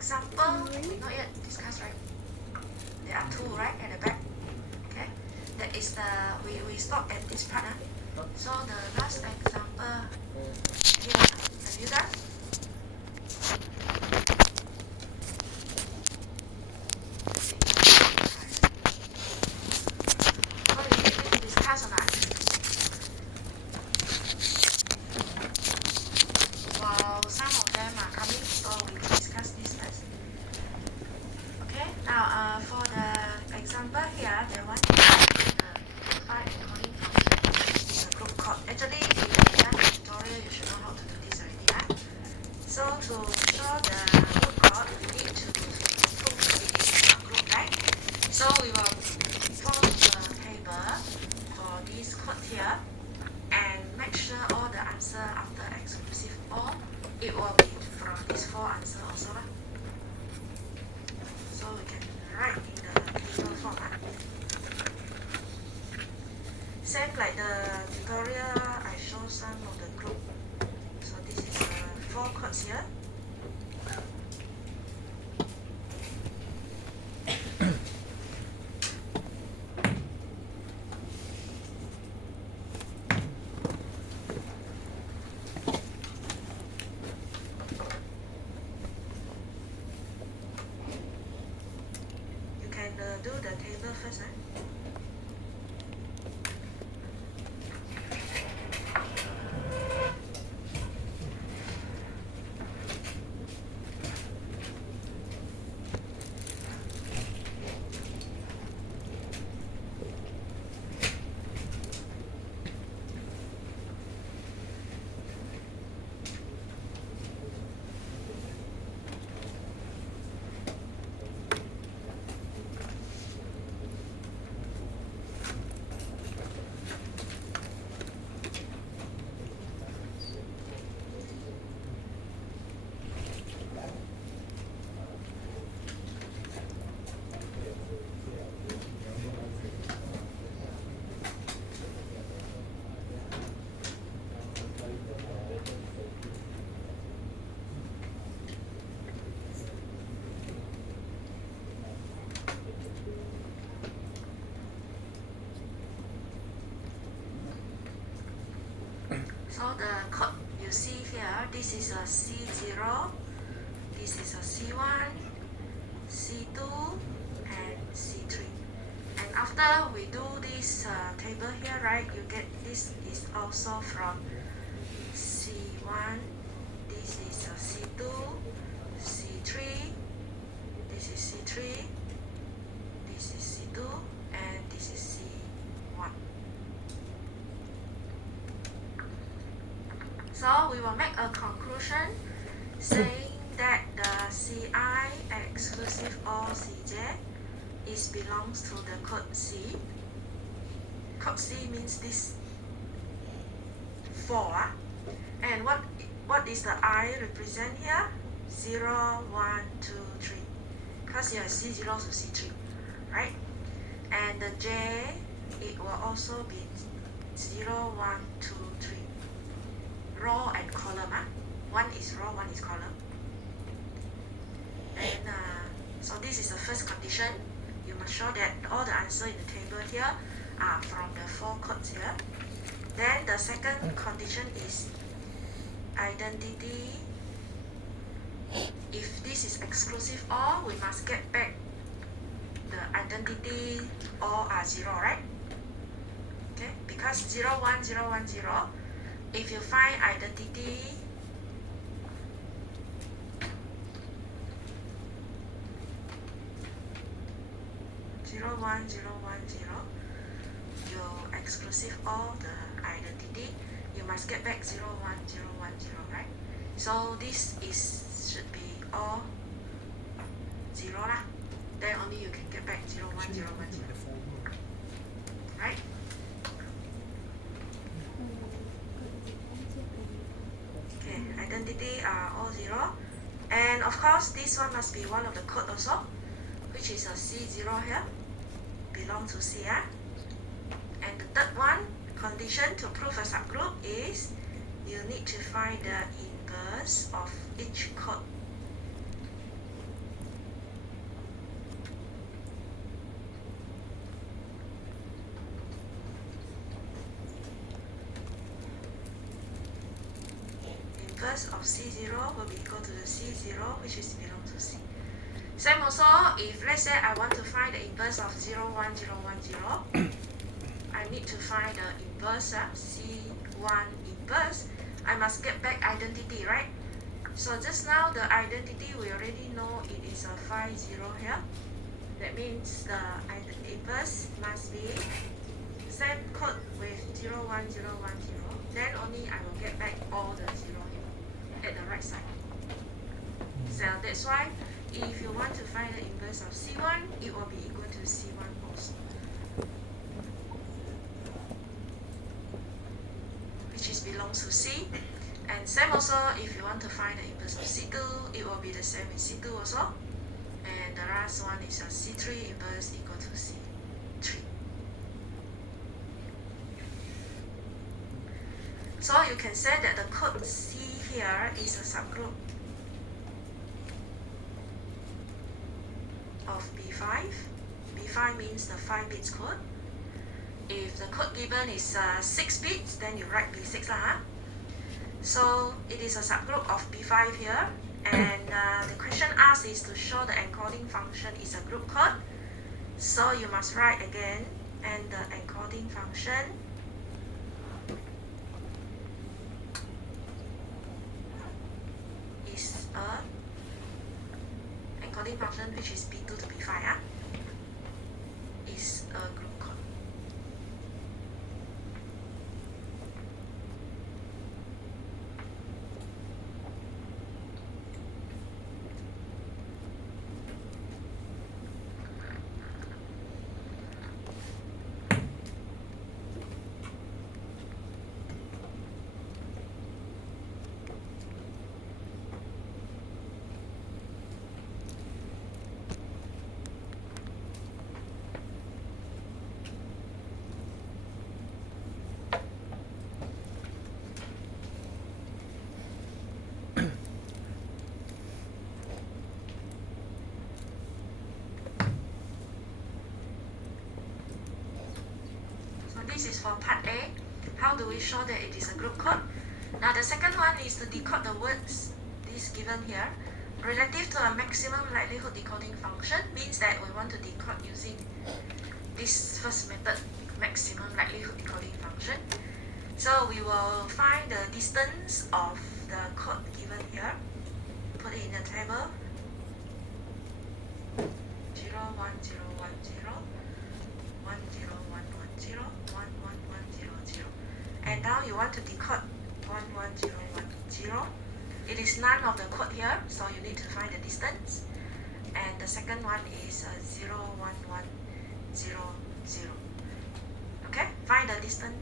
example we not yet discussed, right? There are two, right, at the back. Okay, that is the we stop at this part. So the last example here, have you done? What do you need me to discuss or not? Well, some of them are coming, so we will discuss this first. Okay, now for the example here, they want to do the file encoding function in a group code. Actually, if you have done the tutorial, you should know how to do this already. So to show the group code, we need to prove it is a group, right? So we will form a table for this code here and make sure all the answer after exclusive OR, it will be from these four answers also. So we can write in the table format. Same like the tutorial, I show some of the group. So this is four codes here. You can do the table first. So the code you see here, this is a C0, this is a C1, C2, and C3. And after we do this table here, right, you get this is also from C1, this is a C2, C3, this is C3, this is C2, and this is C1. So we will make a conclusion saying that the CI exclusive OR CJ is belongs to the code C. Code C means this 4. And what is the I represent here? 0, 1, 2, 3. Because here is C0 to C3, right? And the J, it will also be 0, 1, 2, 3. Row and column. One is row, one is column. And so this is the first condition. You must show that all the answers in the table here are from the four codes here. Then the second condition is identity. If this is exclusive OR, we must get back the identity all are 0, right? Okay, because 0, 1, 0, 1, 0. If you find identity, zero one zero one zero, you exclusive all the identity, you must get back 0, 1, 0, 1, 0, right? So this is should be all 0 lah. Then only you can get back 0, 1, 0, 1, 0. Right? Okay, identity are all 0. And of course, this one must be one of the code also, which is a C0 here, belong to C. And the third one, condition to prove a subgroup is you need to find the inverse of each code. inverse of C0 will be equal to the C0 which is belong to C. Same also, if let's say I want to find the inverse of 0, 1, 0, 1, 0, I need to find the inverse, C1 inverse. I must get back identity, right? So just now the identity we already know it is a 5, 0 here. That means the inverse must be same code with 0, 1, 0, 1, 0. Then only I will get back all the 0 here at the right side. So that's why if you want to find the inverse of C1, it will be equal to C1 also, which is belongs to C. And same also, if you want to find the inverse of C2, it will be the same with C2 also. And the last one is a C3 inverse equal to C3. So you can say that the code C here is a subgroup of B5. B5 means the 5 bits code. If the code given is 6 bits, then you write B6 lah. So it is a subgroup of B5 here. And the question asked is to show the encoding function is a group code. So you must write again, and the encoding function is a encoding function which is B2 to B5 is a group code. This is for part A. How do we show that it is a group code? Now the second one is to decode the words this given here. Relative to a maximum likelihood decoding function means that we want to decode using this first method, maximum likelihood decoding function. So we will find the distance of the code given here, put it in the table, 0, 1, 0, 1, 0, 1, 0, 1, 1, 0, 1, 1, 1, 0, 0. And now you want to decode 1, 1, 0, 1, 0. It is none of the code here, so you need to find the distance. And the second one is 0, 1, 1, 0, 0. Okay, find the distance.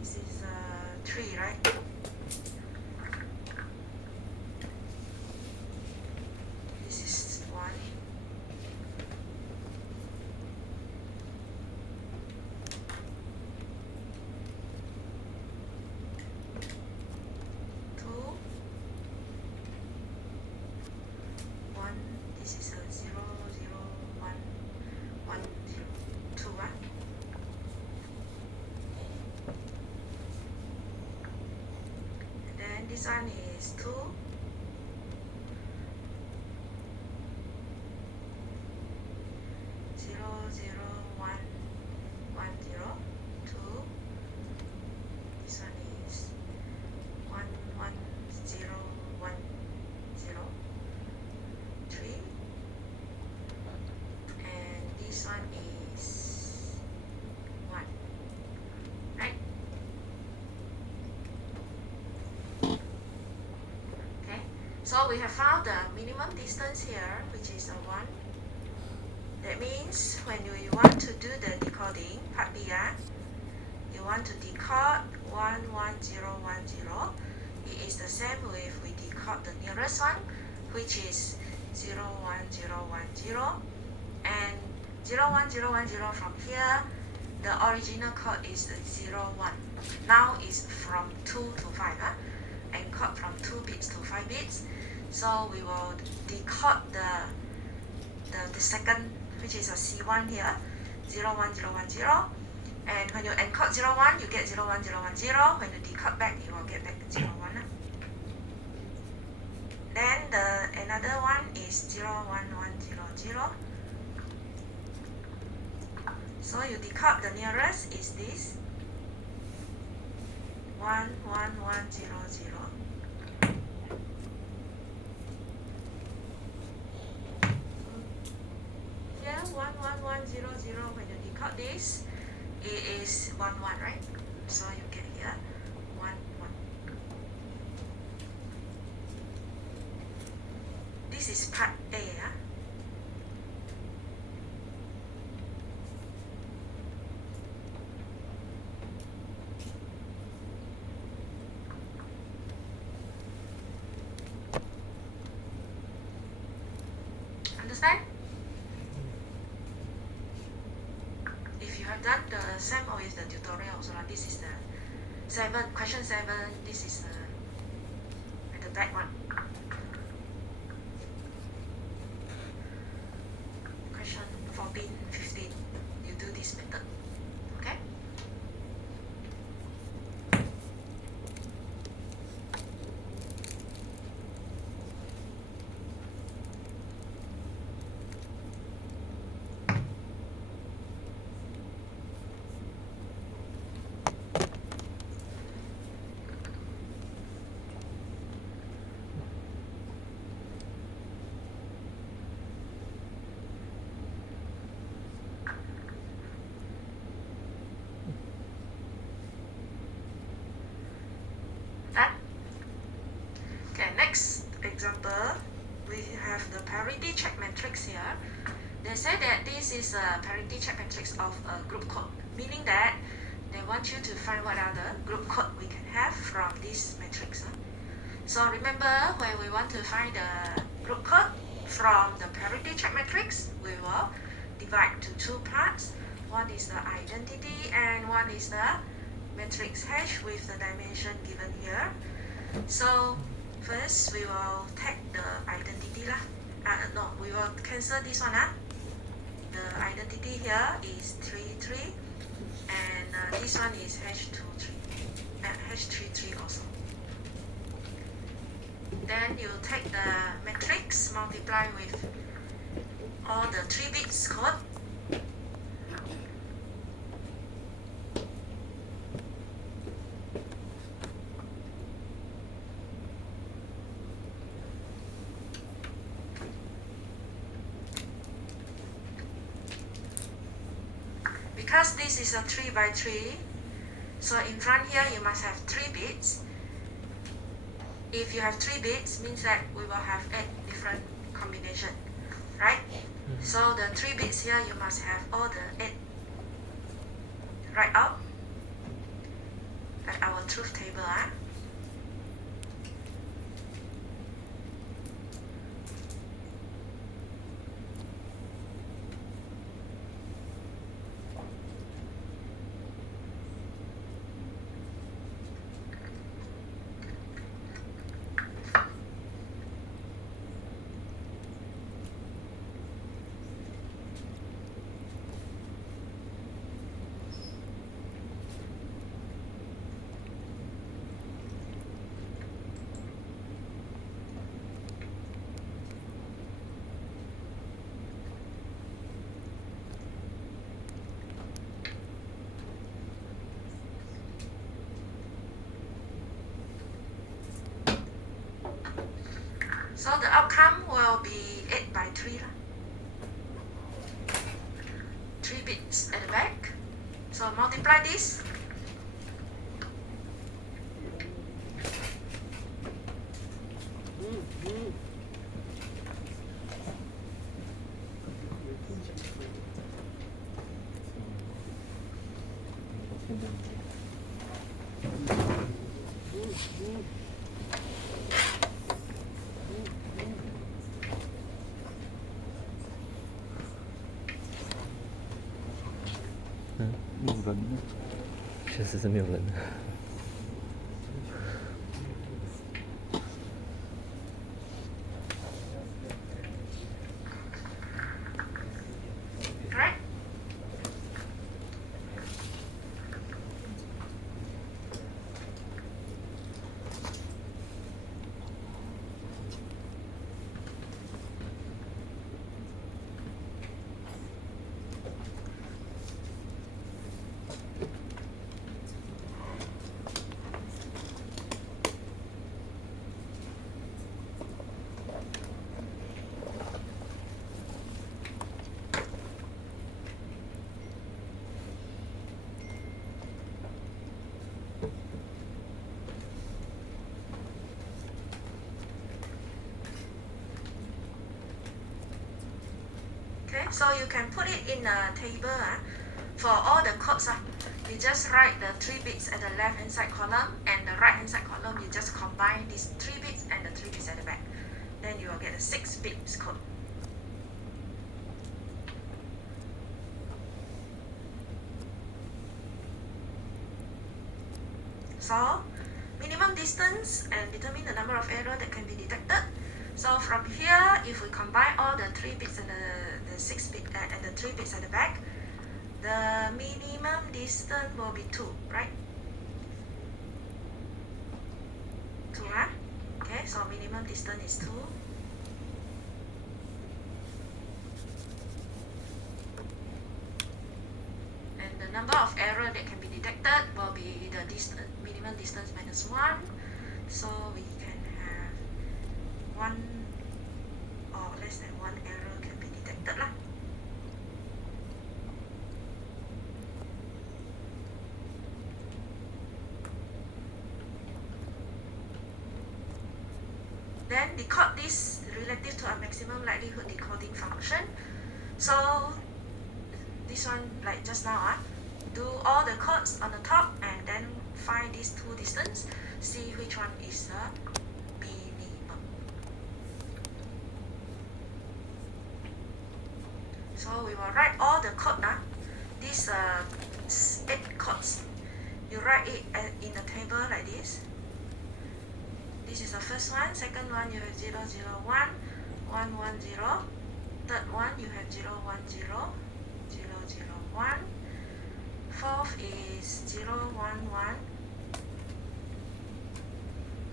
This is 3, right? This is 1. This is a 0, 0, 1, 1, 0, 2, 1. And then this one is 2. 0, 0, 1, 1, 0, 2. This one is 1, 1, 0, 1, 0. 3, and this one is 1, right? Okay, so we have found the minimum distance here, which is a 1. That means when you want to do the decoding, part B, you want to decode 1, 1, 0, 1, 0. It is the same with we decode the nearest one, which is 0, 1, 0, 1, 0, and 0, 1, 0, 1, 0 from here, the original code is 0, 1. Now is from 2 to 5, and code from 2 bits to 5 bits. So we will decode the the second, which is a C1 here, 0, 1, 0, 1, 0. And when you encode 0, 1, you get 0, 1, 0, 1, 0. When you decode back, you will get back 0, 1. Then another one is 0, 1, 1, 0, 0. So you decode the nearest is this 1, 1, 1, 0, 0. Here 1, 1, 1, 0, 0. When you decode this, it is 1, 1, right? So you get here 1, 1. This is part A. Understand? If you have done the same with the tutorial also, this is the question 7, this is the back one. Question 14, 15, you do this method, okay? Done? Okay, next example, we have the parity check matrix here. They say that this is a parity check matrix of a group code, meaning that they want you to find what are the group code we can have from this matrix. So remember, when we want to find the group code from the parity check matrix, we will divide to two parts. One is the identity and one is the matrix hash with the dimension given here. So first we will take the identity lah. No, we will cancel this one. The identity here is 3, 3, and this one is hash 2, 3, hash 3, 3 also. Then you take the matrix, multiply with all the 3 bits code. Because this is a 3 by 3, so in front here you must have 3 bits. If you have 3 bits, means that we will have 8 different combinations, right? So the 3 bits here, you must have all the 8 right out, like our truth table. So the outcome will be 8 by 3. 3 bits at the back. So multiply this.没有人呢，确实是没有人。so you can put it in a table. For all the codes, you just write the 3 bits at the left hand side column and the right hand side column. You just combine these 3 bits and the 3 bits at the back. Then you will get a 6 bits code. So minimum distance and determine the number of error that can be detected. So from here, if we combine all the 3 bits and the 6 bit and the 3 bits at the back, the minimum distance will be 2, right? 2, okay, so minimum distance is 2. And the number of error that can be detected will be the distance, minimum distance minus 1. So we can have 1 or less than 1 error can be detected lah. Then decode this relative to a maximum likelihood decoding function. So this one, like just now, do all the codes on the top and then find these 2 distance, see which one is the minimum. So we will write all the code, these 8 codes. You write it in a table like this. This is the first one. Second one, you have 0, 0, 1, 1, 1, 0. Third one, you have 0, 1, 0, 0, 0, 1. Fourth is 0, 1, 1, 1,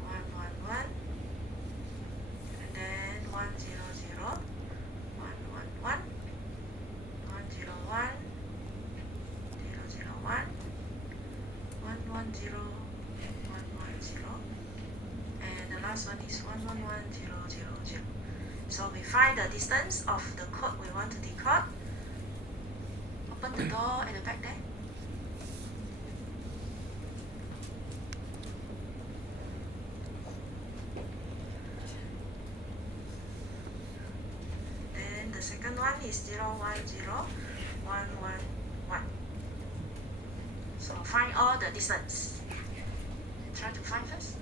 1, 1. And then 1, 0, 0, 1, 1, 1, 1, 0, 1, 0, 0, 1, 1, 1, 0, 1, 1, 0. And the last one is 1, 1, 1, 0, 0, 0. So we find the distance of the code we want to decode. Open the door at the back there. Then the second one is 0, 1, 0, 1, 1, 1. So find all the distance. Try to find first.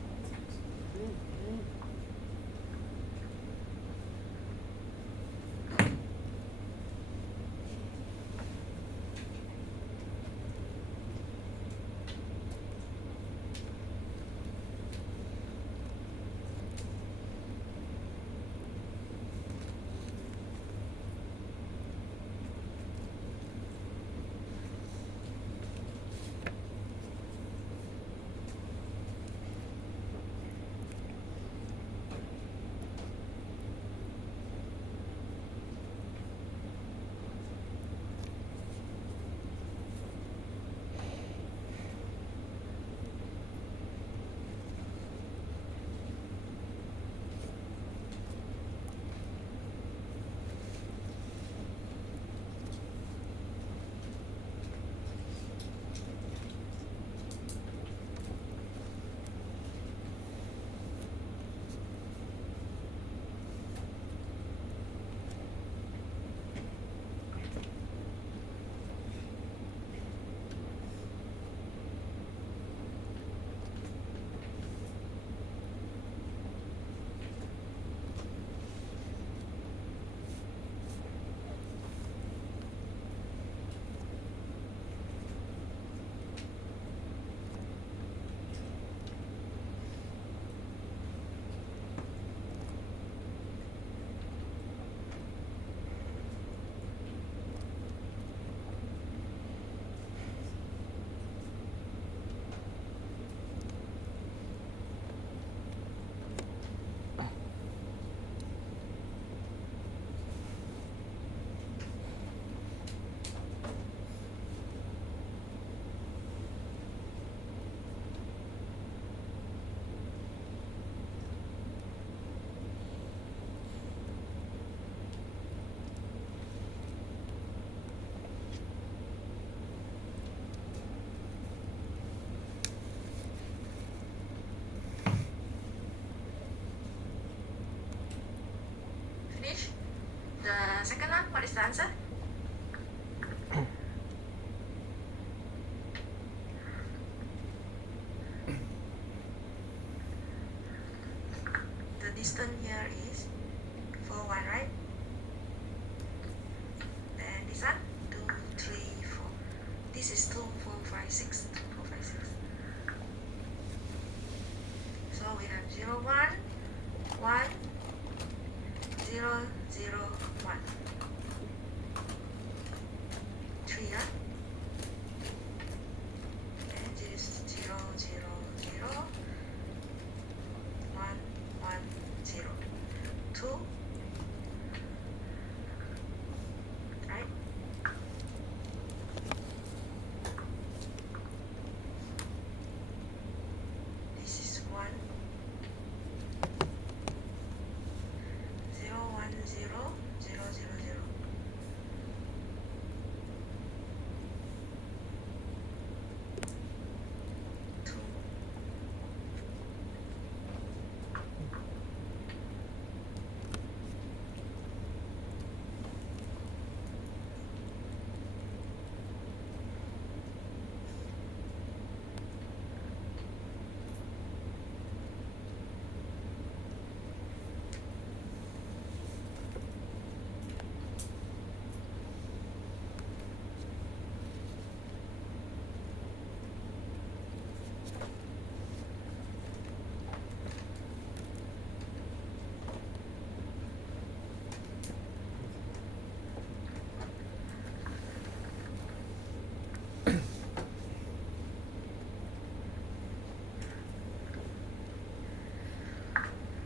The second one, what is the answer? distance here is 4, 1, right? Then this one 2, 3, 4. This is 2, 4, 5, 6. 2, 4, 5, 6. So we have 0, 1, 1, 0, 0, 1. 3, huh? And this is 0, 0, 0, 1, 1, 0. 2, right? This is 1, 0, 1, 0, 0, 0, 0. 2.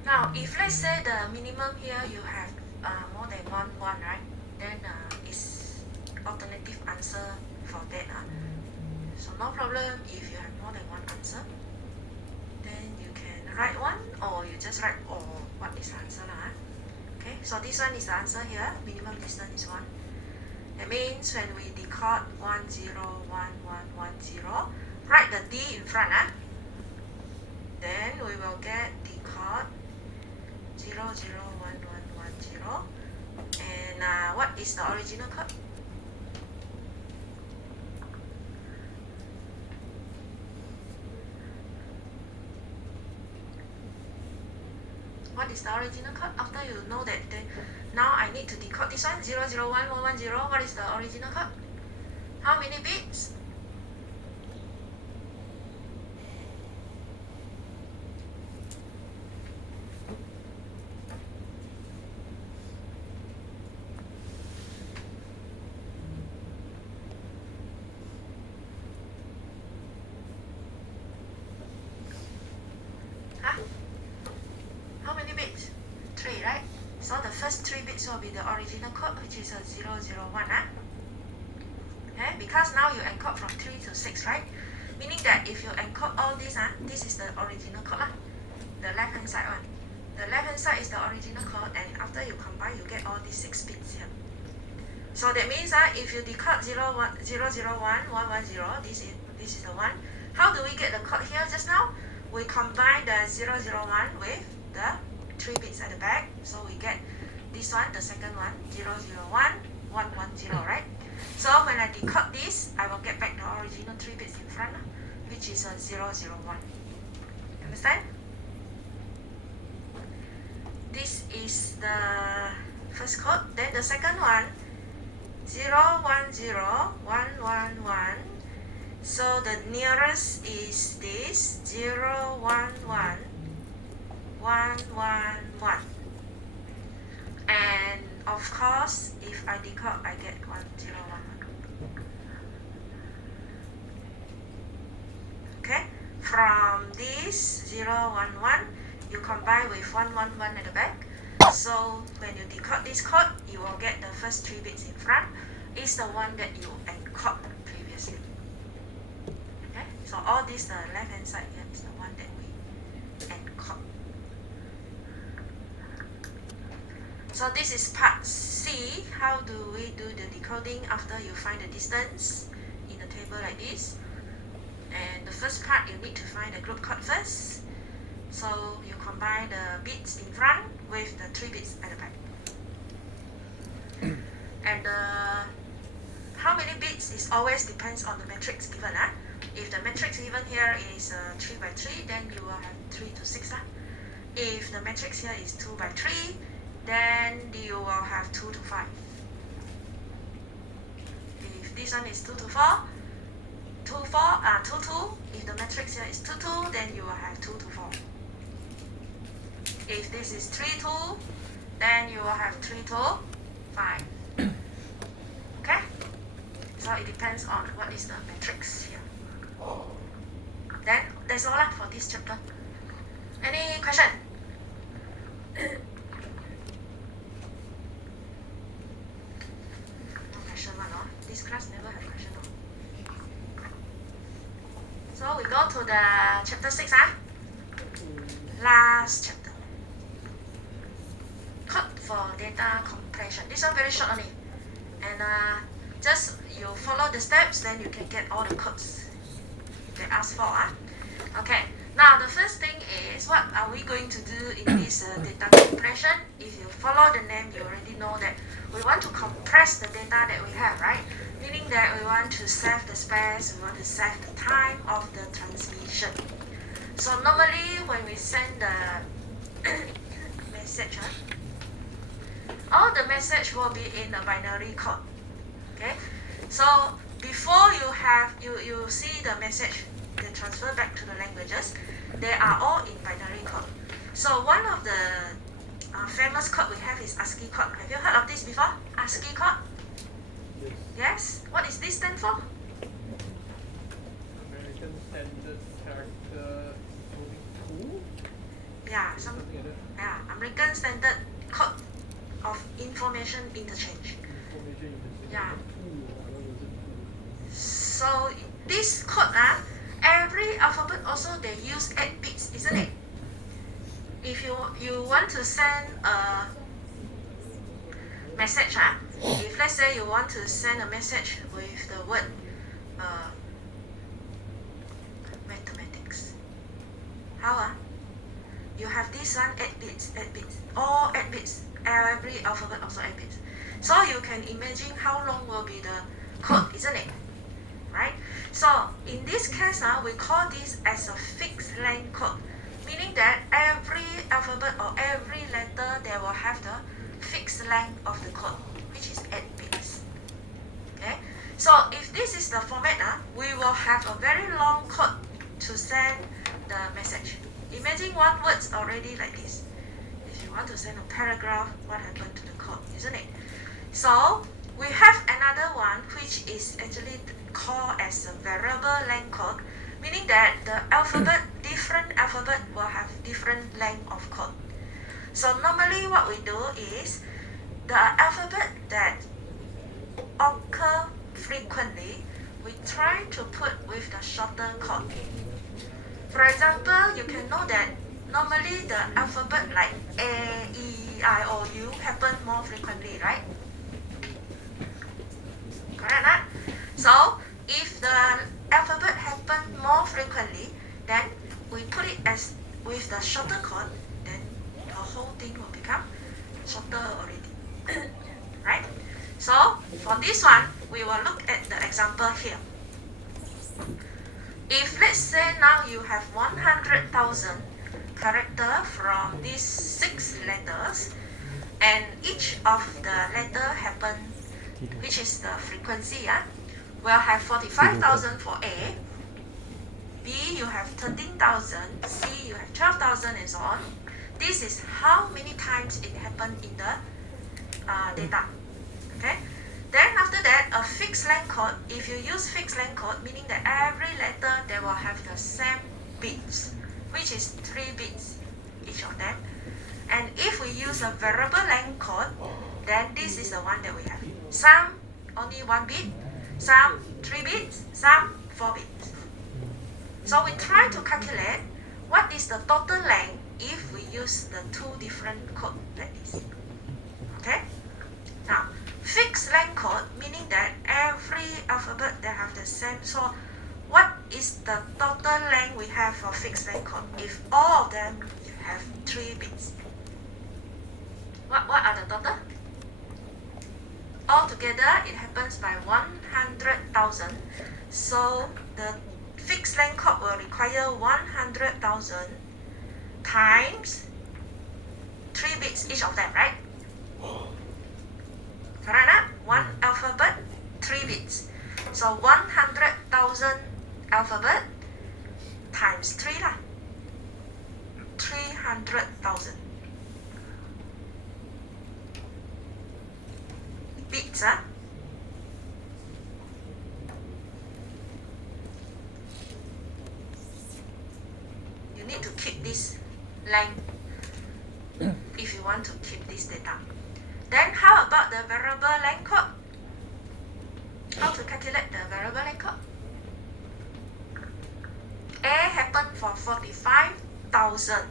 Now, if let's say the minimum here you have more than 1, 1, right? Then it's alternative answer for that. So no problem if you have more than one answer. Then you can write one or you just write what is the answer. Okay, so this one is the answer here. Minimum distance is 1. That means when we decode 1, 0, 1, 1, 1, 0, write the D in front. Then we will get decode 0, 0, 1, 1, 1, 0. And what is the original code? What is the original code? After you know that, then now I need to decode this one, 0, 0, 1, 1, 1, 0. What is the original code? How many bits? How many bits? 3, right? So the first 3 bits will be the original code, which is a 0, 0, 1. Okay, because now you encode from 3 to 6, right? Meaning that if you encode all this, this is the original code, the left hand side one. The left hand side is the original code, and after you combine, you get all these 6 bits here. So that means if you decode 0, 1, 0, 0, 1, 1, 1, 0, this is the 1. How do we get the code here just now? We combine the 0, 0, 1 with the 3 bits at the back. So we get this one, the second one, 0, 0, 1, 1, 1, 0, right? So when I decode this, I will get back the original 3 bits in front, which is a 0, 0, 1. Understand? This is the first code. Then the second one, 0, 1, 0, 1, 1, 1. So the nearest is this 0, 1, 1, 1, 1, 1. And of course, if I decode, I get 1, 0, 1, 1. Okay? From this 0, 1, 1, you combine with 1, 1, 1 at the back. So when you decode this code, you will get the first 3 bits in front. It's the one that you encode previously. Okay? So all this, the left hand side here is the one that we encode. So this is part C. How do we do the decoding after you find the distance in a table like this? And the first part, you need to find the group code first. So you combine the bits in front with the 3 bits at the back. And how many bits is always depends on the matrix given. If the matrix given here is 3 by 3, then you will have 3 to 6. If the matrix here is 2 by 3, then you will have 2 to 5. If this one is 2 to 4, 2, 4, 2, 2. If the matrix here is 2, 2, then you will have 2 to 4. If this is 3, 2, then you will have 3 to 5. Okay? So it depends on what is the matrix here. Then that's all for this chapter. Any question? No question one, no? This class never have question, no? So we go to the chapter 6, last chapter. Code for data compression. This one very short only. And just you follow the steps, then you can get all the codes they ask for. Okay, now the first thing is, what are we going to do in this data compression? If you follow the name, you already know that we want to compress the data that we have, right? Meaning that we want to save the space, we want to save the time of the transmission. So normally when we send the message, all the message will be in a binary code. Okay, so before you see the message, they transfer back to the languages, they are all in binary code. So one of the famous code we have is ASCII code. Have you heard of this before? ASCII code? Yes. What is this stand for? American Standard Character Coding 2? Yeah, Something like that. yeah, American Standard Code of Information Interchange. Information interchange. Yeah. What was it? So this code, every alphabet also they use 8 bits, isn't it? If you want to send a message, if let's say you want to send a message with the word mathematics, how you have this one 8 bits, all 8 bits, every alphabet also 8 bits. So you can imagine how long will be the code, isn't it? Right? So in this case, we call this as a fixed length code, meaning that every alphabet or every letter they will have the fixed length of the code, which is 8 bits. Okay? So if this is the format, we will have a very long code to send the message. Imagine one word's already like this. If you want to send a paragraph, what happened to the code, isn't it? So we have another one which is actually called as a variable length code, meaning that the alphabet, different alphabet will have different length of code. So normally what we do is, the alphabet that occur frequently, we try to put with the shorter code. For example, you can know that normally the alphabet like A, E, I, O, U happen more frequently, right? Correct? So if the alphabet happen more frequently, then we put it as with the shorter code, then the whole thing will become shorter already. Right? So for this one, we will look at the example here. If let's say now you have 100,000 character from these 6 letters, and each of the letter happen, which is the frequency, will have 45,000 for A, B you have 13,000, C you have 12,000, and so on. This is how many times it happened in the data. Okay. Then after that, a fixed length code. If you use fixed length code, meaning that every letter they will have the same bits, which is 3 bits each of them. And if we use a variable length code, then this is the one that we have. Some only 1 bit, some 3 bits, some 4 bits. So we try to calculate what is the total length if we use the 2 different codes like this. Okay? Now, fixed length code, meaning that every alphabet they have the same. So what is the total length we have for fixed length code if all of them have 3 bits? What are the total? Altogether, it happens by 100,000. So the fixed length code will require 100,000 times 3 bits each of them, right? Correct, huh? One alphabet, 3 bits. So 100,000 alphabet times 3 lah. 300,000 bits, huh? You need to keep this length if you want to keep this data. Then how about the variable length code? How to calculate the variable length code? A happened for 45,000.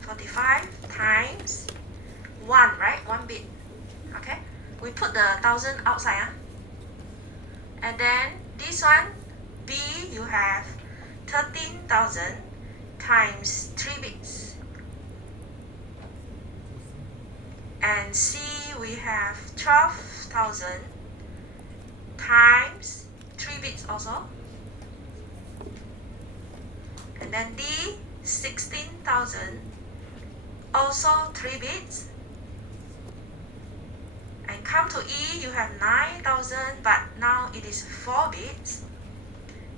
45 times 1, right? 1 bit. Okay? We put the 1,000 outside. Huh? And then this one, B, you have 13,000 times 3 bits. And C, we have 12,000 times 3 bits also. And then D, 16,000, also 3 bits. And come to E, you have 9,000, but now it is 4 bits.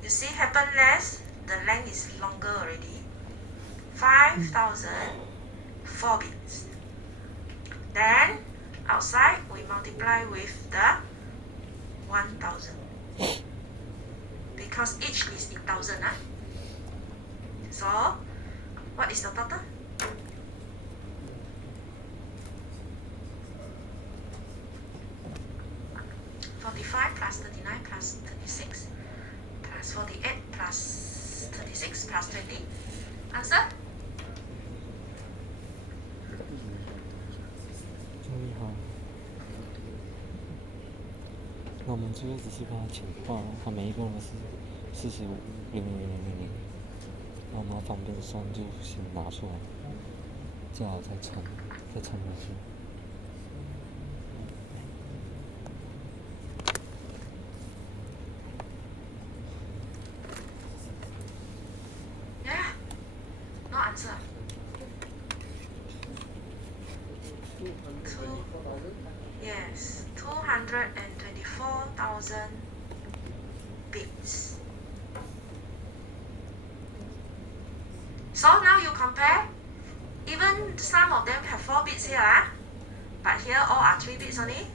You see, happen less, the length is longer already. 5,000, 4 bits. Then, outside, we multiply with the 1,000. Because each is in 1,000. Huh? So, what is the total? $45 plus 39 plus 36 plus 48 plus 36 plus 20. Answer? 你好，那我们最后只是把它简化，它每一个人是450000，然后我们要方便算就先拿出来，最好再乘下去。Yeah. No answer. 224,000? Yes, 224,000 bits. So now you compare. Even some of them have 4 bits here, but here all are 3 bits only.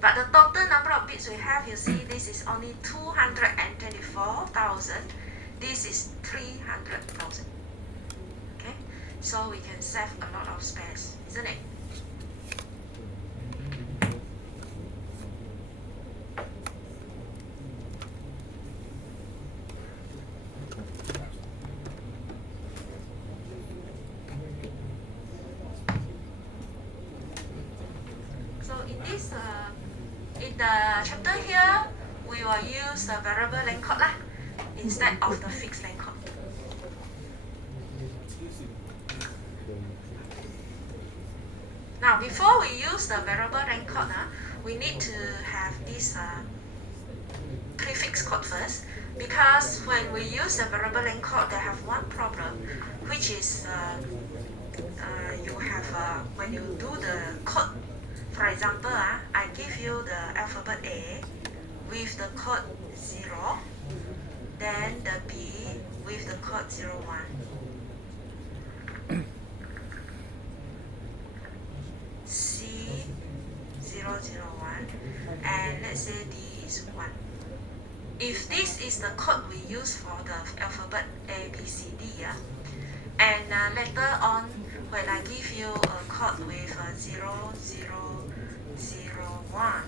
But the total number of bits we have, you see, this is only 224,000. This is 300,000. Okay, so we can save a lot of space, isn't it? So in the chapter here, we will use the variable length code lah, instead of the fixed length code. Now, before we use the variable length code, we need to have this prefix code first, because when we use the variable length code, they have one problem, which is you have when you do the code. For example, I give you the alphabet A with the code 0, then the B with the code 01. C 001, and let's say D is 1. If this is the code we use for the alphabet A, B, C, D, and later on, when I give you a code with 0001,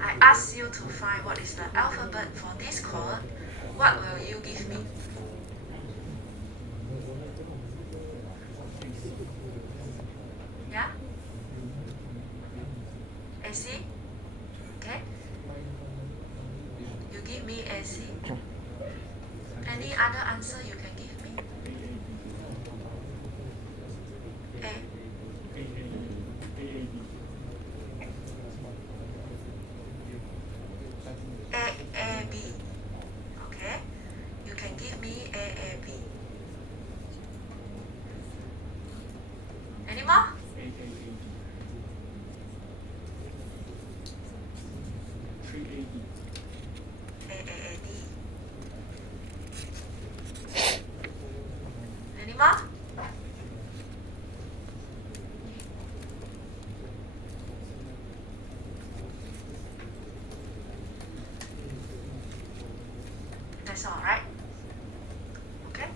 I ask you to find what is the alphabet for this code, what will you give me? Yeah? AC? Okay? You give me AC. Any other answer you can give me? A. A, B. Okay? You can give me A, AAAD. Any more? That's all, right? Okay.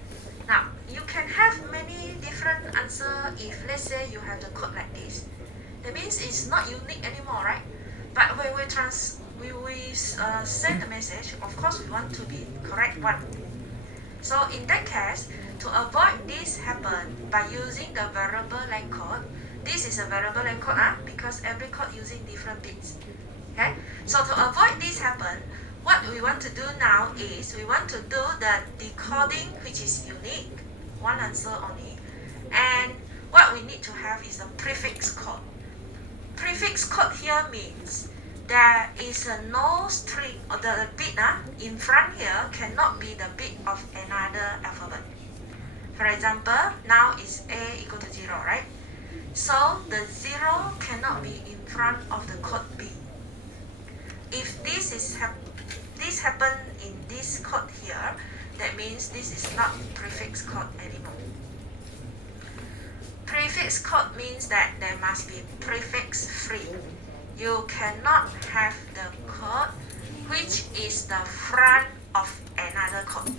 Now, you can have many different answer if let's say you have the code like this. That means it's not unique anymore, right? But when we send the message, of course we want to be correct one. So in that case, to avoid this happen by using the variable length code, this is a variable length code because every code using different bits. Okay, so to avoid this happen, what we want to do now is we want to do the decoding which is unique, one answer only, and what we need to have is a prefix code. Prefix code here means there is a no string or the bit in front here cannot be the bit of another alphabet. For example, now is A equal to 0, right? So the 0 cannot be in front of the code B. If this happen in this code here, that means this is not prefix code anymore. Prefix code means that there must be prefix free. You cannot have the code which is the front of another code.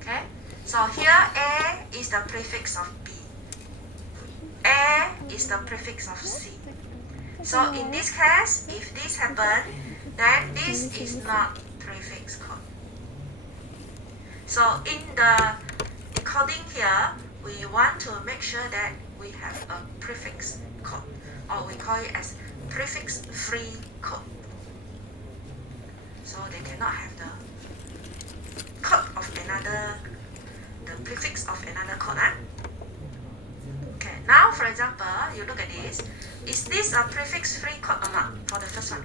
Okay, so here A is the prefix of B. A is the prefix of C. So in this case, if this happens, then this is not prefix code. So in the decoding here, we want to make sure that we have a prefix code, or we call it as prefix free code. So they cannot have the code of another, the prefix of another code. Okay, now for example, you look at this. Is this a prefix free code or not for the first one?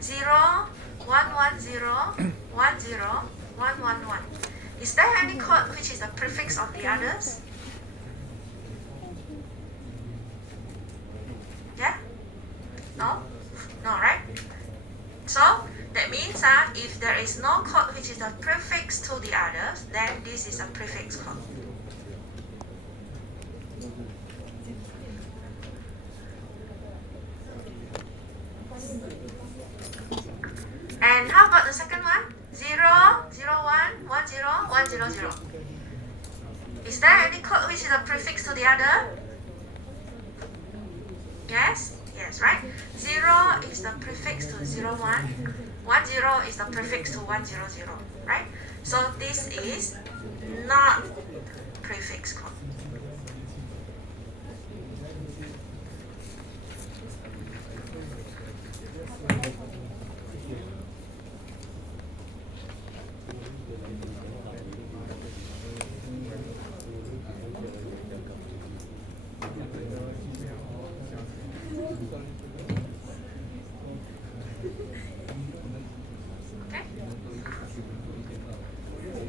Zero, 110, 10, 111. Is there any code which is a prefix of the others? Yeah? No? No, right? So that means if there is no code which is a prefix to the others, then this is a prefix code. And how about the second one? 0, 01, 10, 100. Is there any code which is a prefix to the other? Yes? Yes, right? 0 is the prefix to 01. 10 is the prefix to 100, right? So this is not prefix code. Okay?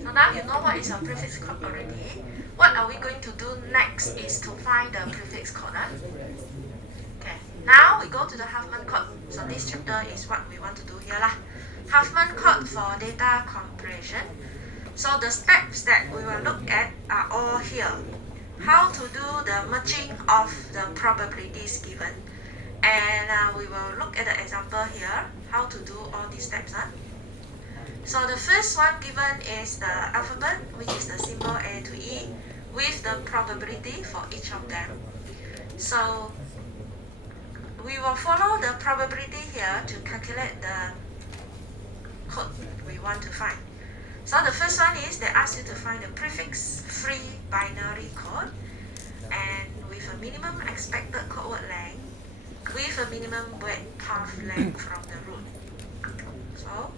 So now you know what is a prefix code already. What are we going to do next is to find the prefix code. Okay, now we go to the Huffman code. So this chapter is what we want to do here. Huffman code for data compression. So the steps that we will look at are all here. How to do the merging of the probabilities given. And we will look at the example here, how to do all these steps. So the first one given is the alphabet, which is the symbol A to E, with the probability for each of them. So we will follow the probability here to calculate the code we want to find. So the first one is they ask you to find the prefix-free binary code, and with a minimum expected code word length, with a minimum word path length from the root. So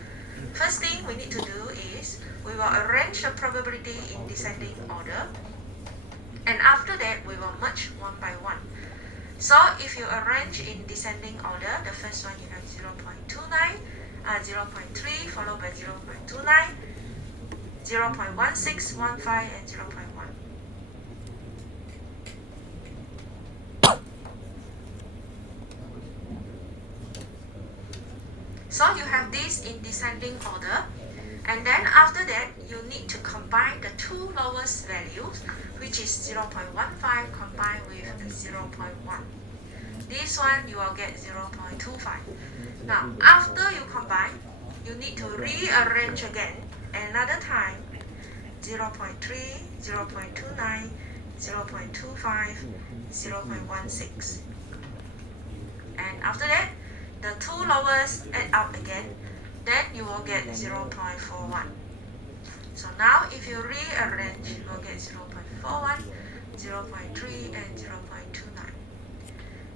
first thing we need to do is we will arrange the probability in descending order, and after that we will merge one by one. So if you arrange in descending order, the first one you have 0.29, 0.3 followed by 0.29, 0.16, 15, and 0.1. So you have this in descending order. And then after that, you need to combine the two lowest values, which is 0.15 combined with 0.1. This one you will get 0.25. Now, after you combine, you need to rearrange again another time 0.3, 0.29, 0.25, 0.16. And after that, the two lowest add up again, then you will get 0.41. So now if you rearrange, you will get 0.41, 0.3, and 0.29.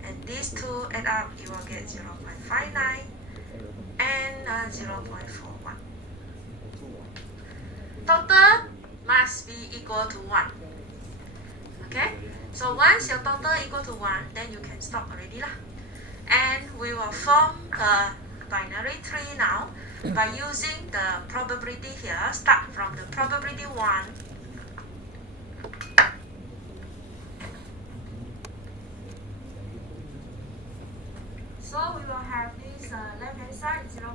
And these two add up, you will get 0.59 and 0.41. Total must be equal to 1. Okay? So once your total equal to 1, then you can stop already lah. And we will form a binary tree now by using the probability here. Start from the probability 1. So we will have this left hand side 0.59,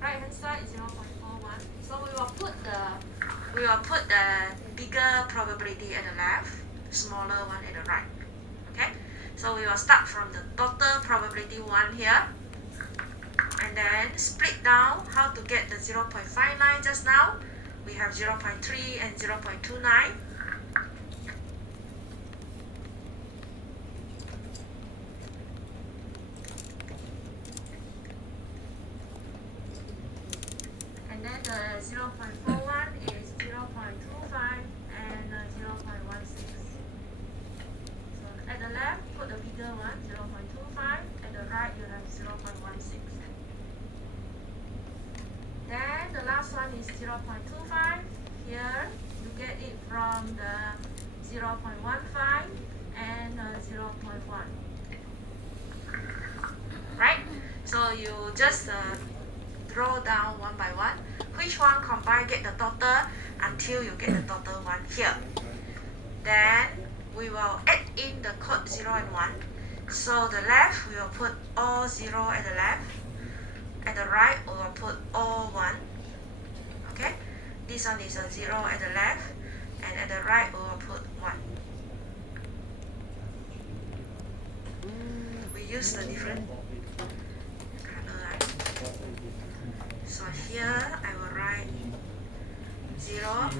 right hand side 0.41. So we will put the bigger probability at the left, smaller one at the right. Okay? So we will start from the total probability 1 here, and then split down how to get the 0.59 just now. We have 0.3 and 0.29. And then the 0.41 is 0.25 and 0.16. So at the left, put the bigger one, 0.25. At the right, you have 0.16. Then the last one is 0.25. Here, you get it from the 0.15 and 0.1. Right? So you just draw down one by one. Which one combine get the total until you get the total one here. Then we will add in the code 0 and 1. So the left, we will put all 0 at the left. At the right, we will put all 1. Okay? This one is a 0 at the left. And at the right, we will put 1. We use the different color, right? So here, I will write 0,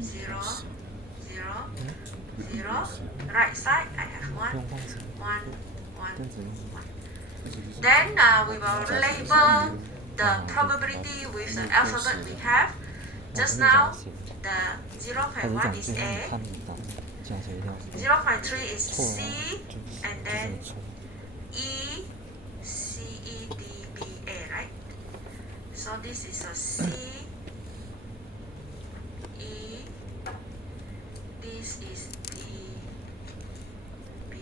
0, 0, 0. Right side, I have 1, 1, 1, 1. Then we will label the probability with the alphabet we have. Just now, the 0.1 is A, 0.3 is C, and then E, C, E, D, B, A, right? So this is a C, E, this is D, B, A.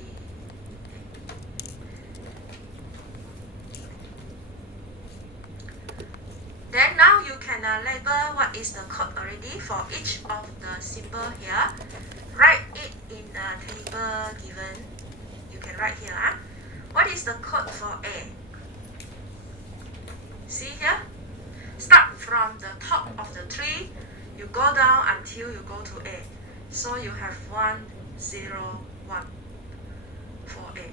Then now you can label what is the code already for each of the symbol here. Write it in the table given. You can write here. What is the code for A? See here? Start from the top of the tree. You go down until you go to A. So you have 1, 0, 1 for A.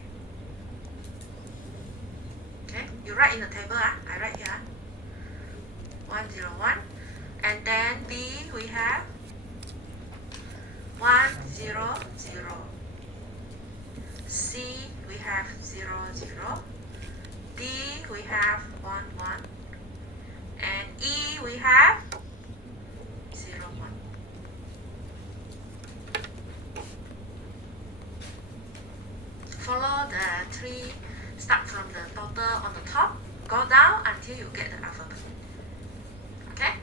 Okay? You write in the table. I write here. 1, 0, 1. And then B, we have 1, 0, 0. C, we have 0, 0. D, we have 1, 1. And E, we have 0, 1. Follow the tree, start from the total on the top, go down until you get the alphabet. Okay?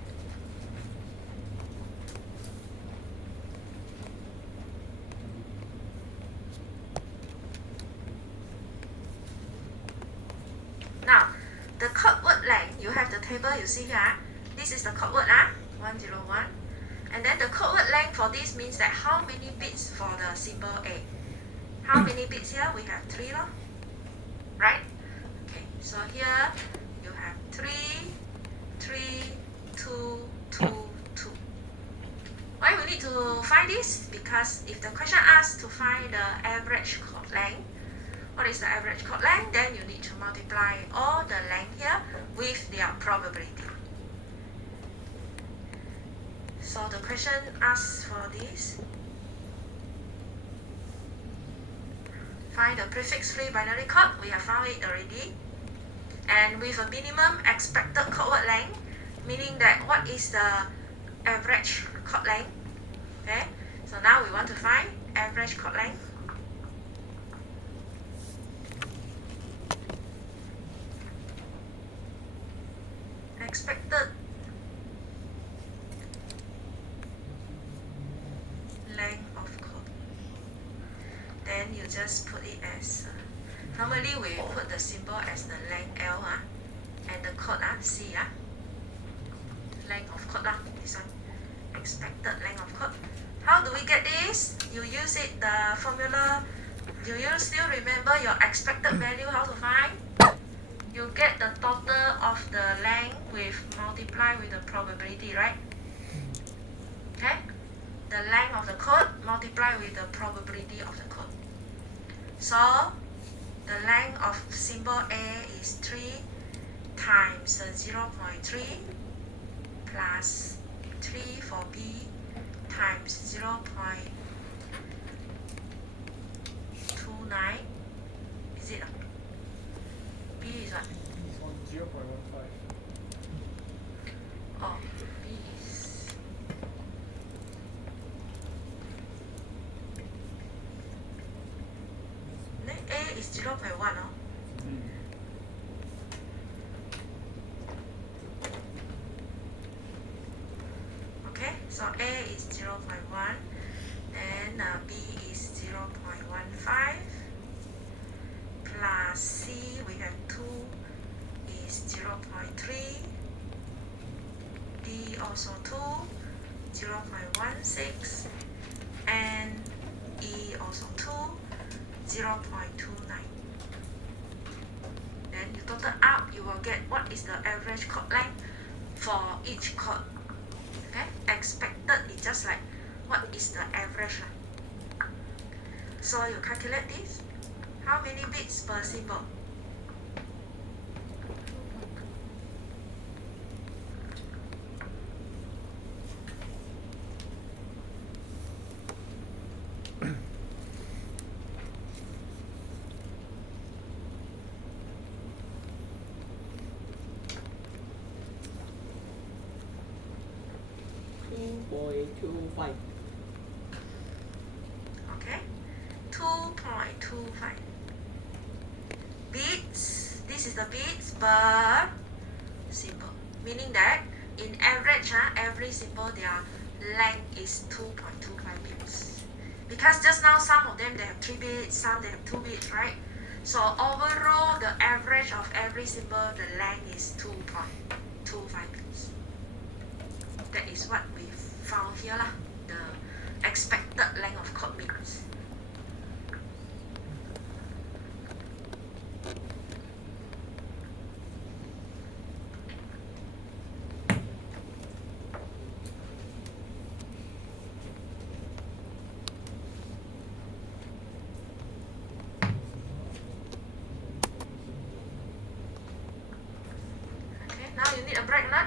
Now, the code word length, you have the table you see here. This is the code word, 101. And then the code word length for this means that how many bits for the symbol A. How many bits here? We have 3, right? Okay, So here you have 3, 3, 2, 2, 2. Why we need to find this? Because if the question asks to find the average chord length, what is the average chord length? Then you need to multiply all the length here with their probability. So the question asks for this. Find the prefix-free binary chord. We have found it already. And with a minimum expected chord length, meaning that what is the average chord length? Okay, so now we want to find average chord length. Expected length of chord. Then you just put it as normally we put the symbol as the length L and the chord C length of chord this one, expected length of chord. How do we get this? You use it the formula. Do you still remember your expected value? How to find? You get the total of the length with multiply with the probability, right? Okay, the length of the chord multiply with the probability of the chord. So the length of symbol A is 3 times 0.3 plus 3 for B times 0.29. Is it? B is what? It's on 0.15. Oh, B is A is 0.1. Okay, so A is 0.1, then B is 0.15, plus C we have 2 is 0.3, D also 2, 0.16, and E also 2, 0.29. Then you total out, you will get what is the average chord length for each chord. Okay, expected is just like what is the average. So you calculate this. How many bits per symbol? Okay, 2.25 bits. This is the bits per symbol, meaning that in average, every symbol their length is 2.25 bits. Because just now some of them they have 3 bits, some they have 2 bits, right? So overall, the average of every symbol, the length is 2.25 bits. That is what we found here lah. The expected length of chord means. Okay, now you need a break, not?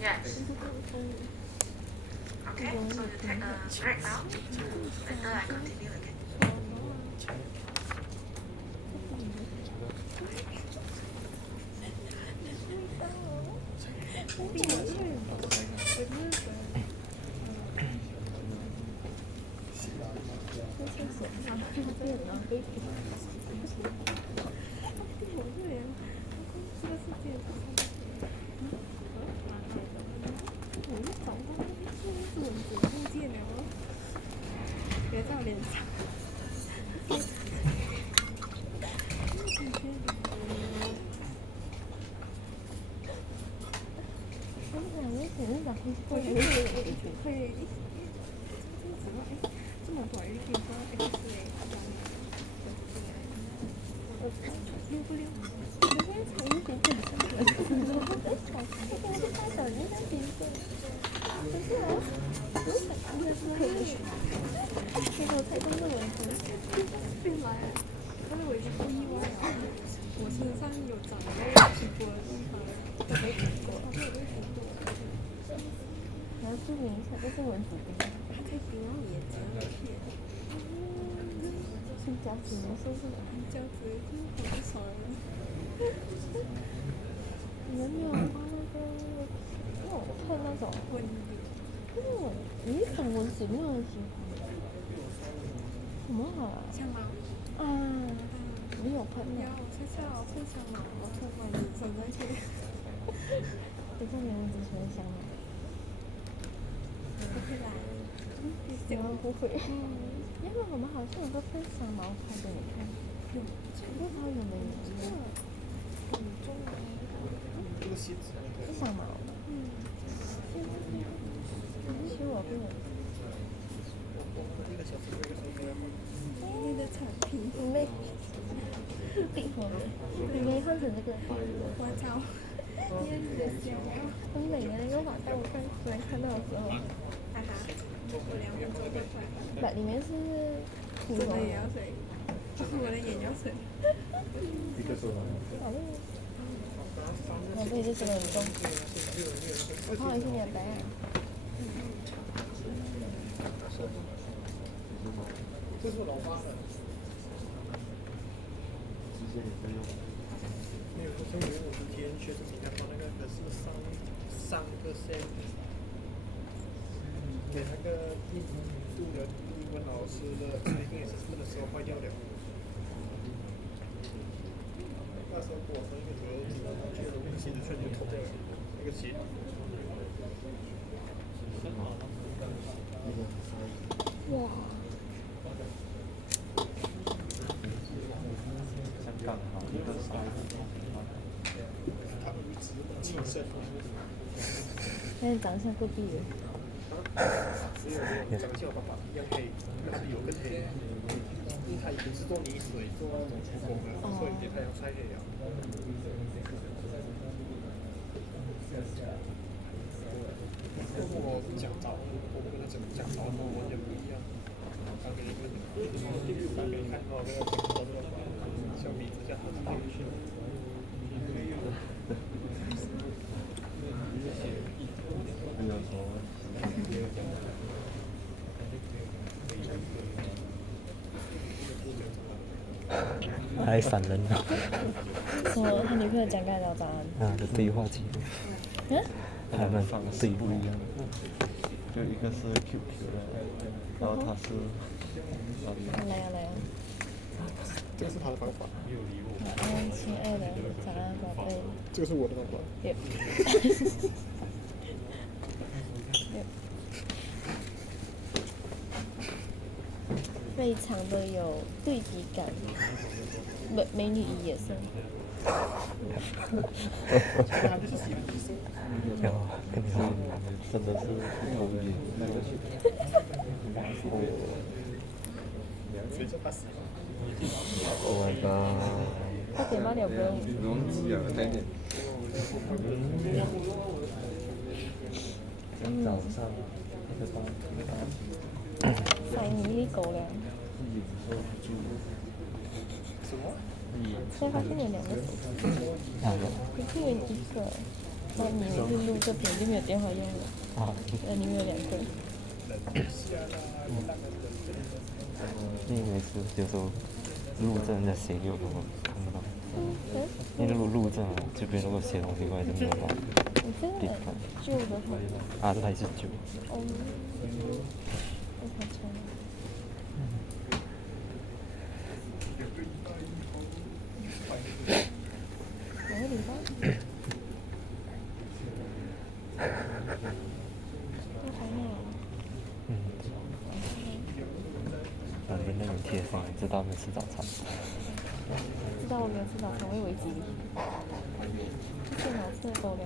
Yes. Okay, so you take a break now. Later I continue again. 短一点说 X-ray 溜不溜？明天才一点点上文字，我在想，我是太少人家评论，不是啊，应该是可以选，这个才中的文字，原来，但是我已经不意外了，我身上有长到皮肤的地方，我没听过，我没听过。然后注明一下，这是文主编，他可以不要也折片。是夹子吗？是不是？夹子就是很少人。你们没有画那个那种喷那种纹理？那种你粉纹纸没有人喜欢。什么好啊？香茅。啊，你有喷的？有，是香茅，我喷完就喷那些。等下你们只喜欢香茅。不会啦。喜欢不会。因为我们好像有个分香茅拍给你看。有，不知道有没有？很重的。这个鞋子是香茅的。其实我不能。一个小时你的产品，你没，闭口的，你没换成这个。我操！很美的那个网站，我昨天看到的时候，哈哈，我2分钟就快了。不，里面是真的眼药水，就是我的眼药水。一个手吗？好累。我这里就真的很重。我看我一点白啊。这是我老妈的。没有，我说50天学生平台放那个可是3%，给那个印度的英文老师的最近也是什么的时候坏掉了。那时候给我分一个折纸，然后就有东西的全部脱掉了，那个鞋。哇！刚好一个塞子。他儿子亲生。有点长得像隔壁人。没有，长得像我爸爸一样黑，但是有更黑。因为他以前是做泥水、做那种出工的，所以给太阳晒黑了。我讲早，我跟他讲早，我也不一样。刚给你问，刚给你看到那个小米之下，还闪人呢。什么？他女朋友讲盖到答案。啊，的对话记录。嗯？他们对不一样。就一个是 QQ 的，然后他是。来呀来呀！这个是他的方法。晚安，亲爱的，早安，宝贝。这个是我的方法。非常的有对比感，美女与野生。有，跟你说，真的是无语。谁叫他死？我的。他点8点不用。不用急啊，再点。早上那个班。塞你狗粮。什么？现在发现有2个手机。你可以用一个，那你每次录这边就没有电话用了。啊。你们有2个。因为每次有时候录着人家写给我，看不到。因为如果录着，就别人如果写东西过来就没有办法。你这个旧的很。啊，这台是旧。哦。我才穿。哪个礼拜？我还没有。我们那种贴上，知道没吃早餐。知道我没有吃早餐，我以为自己。电脑吃的狗粮。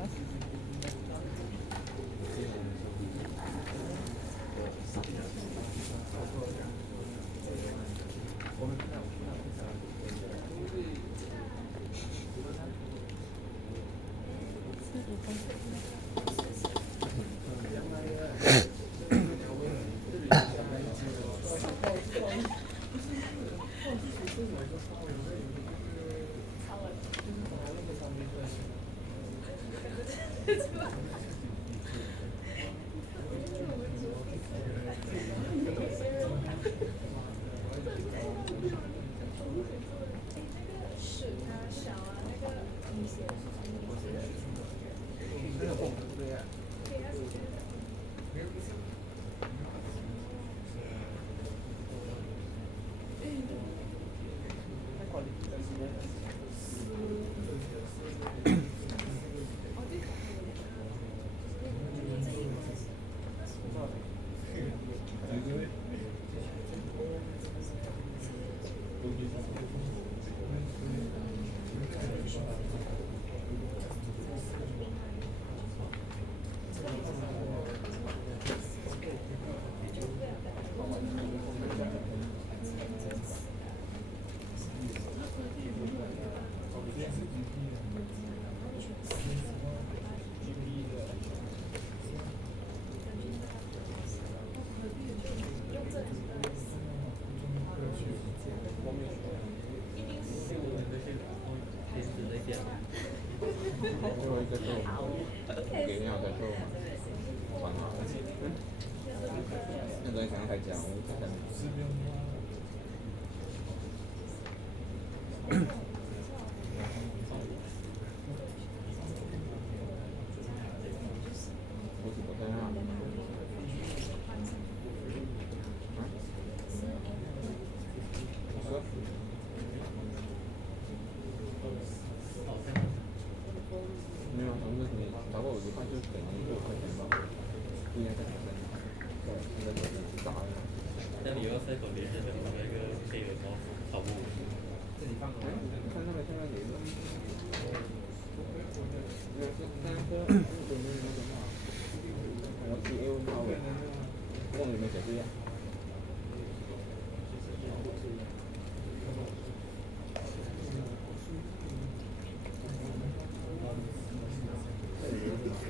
最后一个咒，给你好的咒嘛，完了。那昨天想要才讲，我看看。我怎么在那？说。没有，从这里打过50块就等于6块钱吧，不应该再打3块。对，现在就是打了。那你要塞口连着里面那个配额高，好不？这里放个。看那个现在有一个。没有，但是这没有那个嘛。然后2A问号位，忘了有没有写对呀？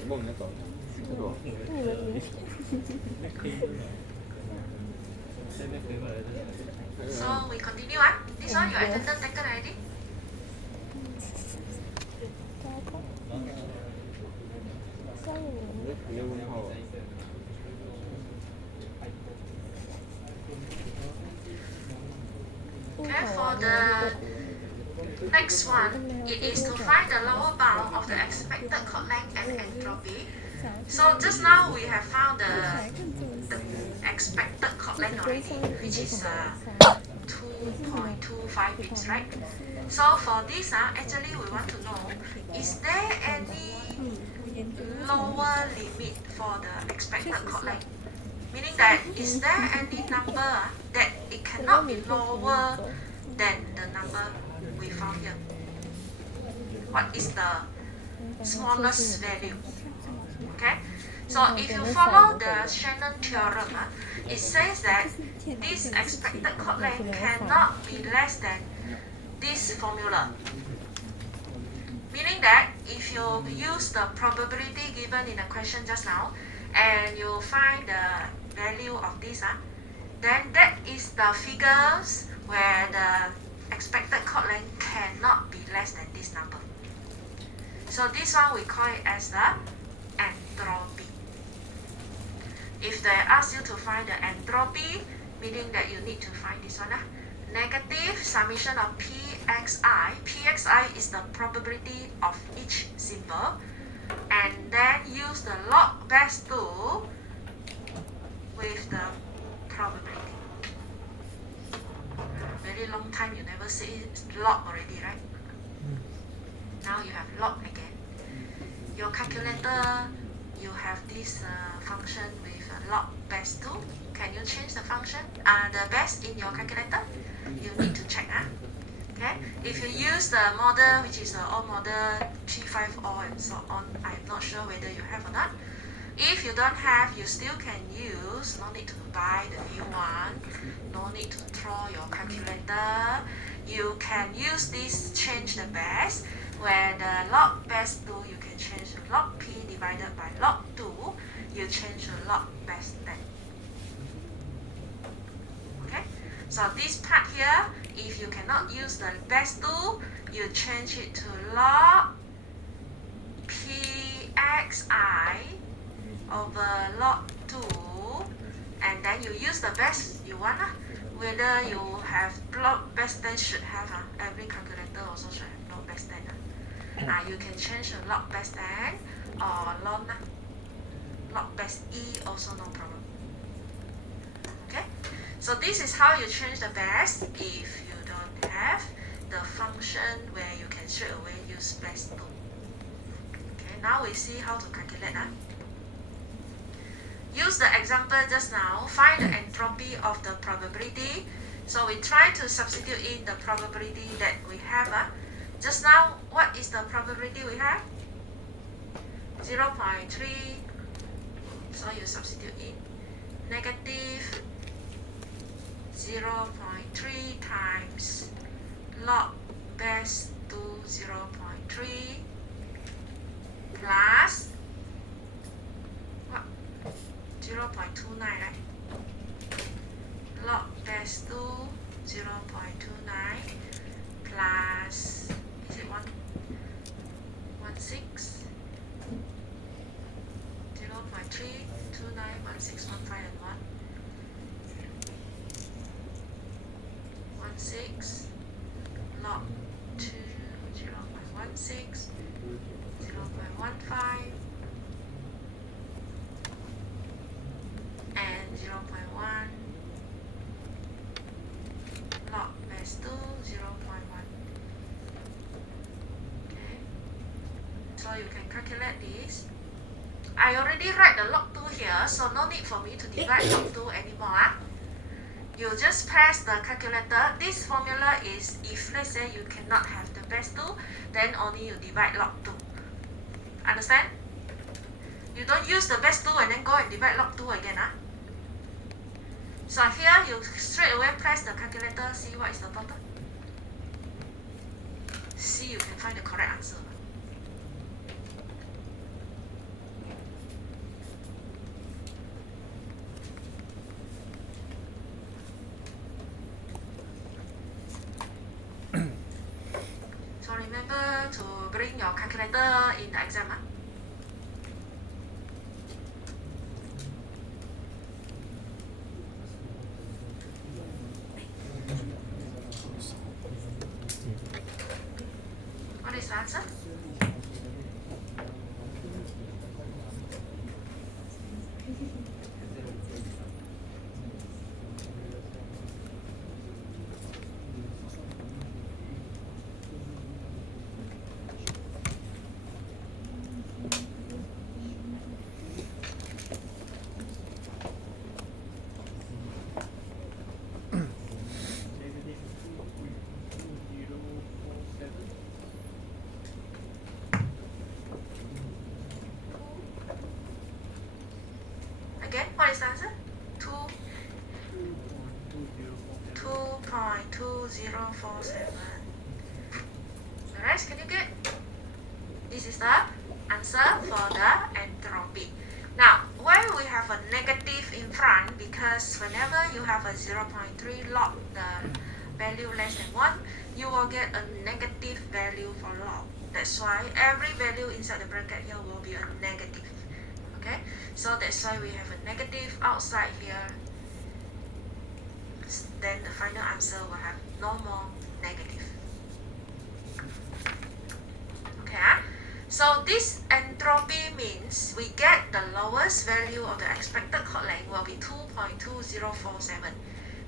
梦你要走，这个。So we continue ah. This one your attendance taken already? Okay, for the next one, it is to find the lower bound of the expected chord length and entropy. So just now we have found the expected chord length already, which is 2.25 beats, right? So for this, actually we want to know, is there any lower limit for the expected chord length? Meaning that, is there any number that it cannot be lower than the number we found here? What is the smallest value? Okay, so if you follow the Shannon theorem, it says that this expected chord length cannot be less than this formula. Meaning that if you use the probability given in the question just now and you find the value of this, then that is the figures where the expected chord length cannot be less than this number. So this one we call it as the entropy. If they ask you to find the entropy, meaning that you need to find this one, negative summation of pxi. Pxi is the probability of each symbol, and then use the log base 2 with the probability. Very long time you never say log already, right? Now you have log again. Your calculator, you have this function with log base 2. Can you change the function? The base in your calculator? You need to check. Okay? If you use the model, which is all model 350 and so on, I'm not sure whether you have or not. If you don't have, you still can use. No need to buy the new one. No need to throw your calculator. You can use this change the best, where the log best 2 you can change to log p divided by log 2. You change to log best 10. Okay, so this part here, if you cannot use the best 2, you change it to log pxi over log 2, and then you use the best you want. Whether you have log best 10 should have, every calculator also should have log best 10. You can change to log best 10 or log best e, also no problem. Okay, so this is how you change the best if you don't have the function where you can straight away use best 2. Okay, now we see how to calculate. Use the example just now, find the entropy of the probability. So we try to substitute in the probability that we have. Just now, what is the probability we have? 0.3. So you substitute in negative 0.3 times log best to 0.3 plus 0.29, right? Log best to 0.29 plus, is it 116? 0.3, 29, 16, 15, and 1. 16 log 2, 0.16, 0.15, and 0.1 log base 2, 0.1. Okay, so you can calculate this. I already write the log 2 here, so no need for me to divide log 2 anymore. You just press the calculator. This formula is if let's say you cannot have the base 2, then only you divide log 2. Understand? You don't use the base 2 and then go and divide log 2 again. So here you straight away press the calculator, see what is the total. See you can find the correct answer. So remember to bring your calculator in the exam. What is the answer? Again, what is the answer? 2.2047. The rest, can you get? This is the answer for the entropy. Now, why we have a negative in front? Because whenever you have a 0.3 log the value less than 1, you will get a negative value for log. That's why every value inside the bracket here will be a negative. Okay, so that's why we have a negative outside here. Then the final answer will have no more negative. Okay, so this entropy means we get the lowest value of the expected chord length will be 2.2047,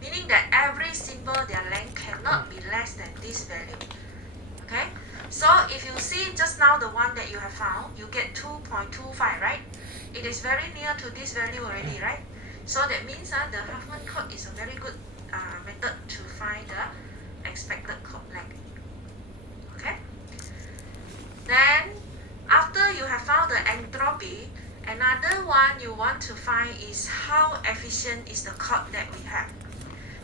meaning that every symbol their length cannot be less than this value. Okay, so if you see just now the one that you have found, you get 2.25, right? It is very near to this value already, right? So that means the Huffman code is a very good method to find the expected chord length. Okay. Then after you have found the entropy, Another one you want to find is how efficient is the code that we have.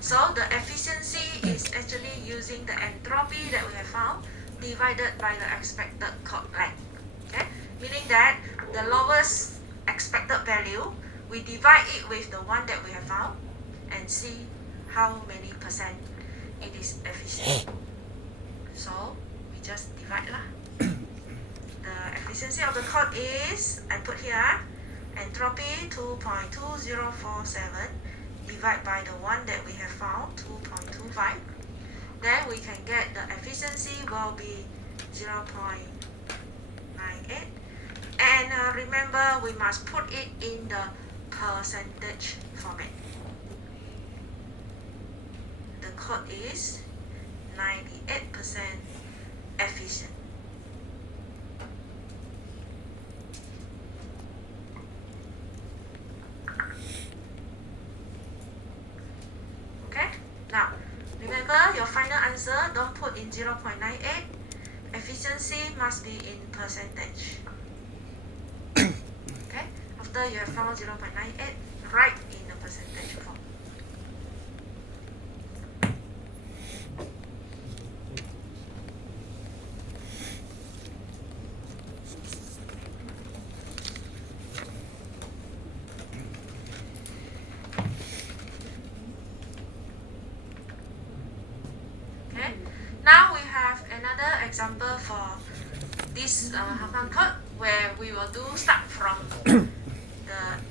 So the efficiency is actually using the entropy that we have found divided by the expected code length. Okay, meaning that the lowest expected value, we divide it with the one that we have found and see how many percent it is efficient. So we just divide lah. The efficiency of the code is, I put here, entropy 2.2047 divided by the one that we have found, 2.25. Then we can get the efficiency will be 0.98. And remember, we must put it in the percentage format. The code is 98% efficient. Okay, now remember your final answer, don't put in 0.98. Efficiency must be in percentage. Okay, after you have found 0.98, write in the percentage form. Okay, now we have another example for this Hafan code where we will do start from the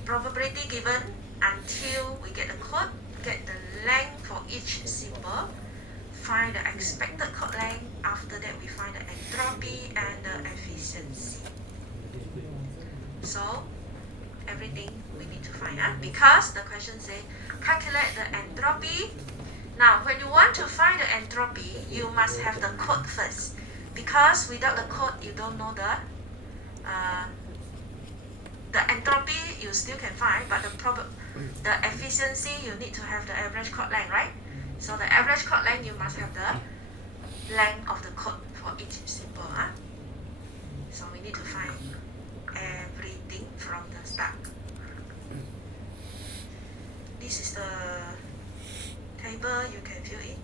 probability given until we get the code, get the length for each symbol, find the expected code length, after that we find the entropy and the efficiency. So everything we need to find because the question says calculate the entropy. Now when you want to find the entropy, you must have the code first, because without the code you don't know the entropy you still can find, but the efficiency you need to have the average code length, right? So the average code length you must have the length of the code for each symbol. So we need to find everything from the start. This is the table you can fill in.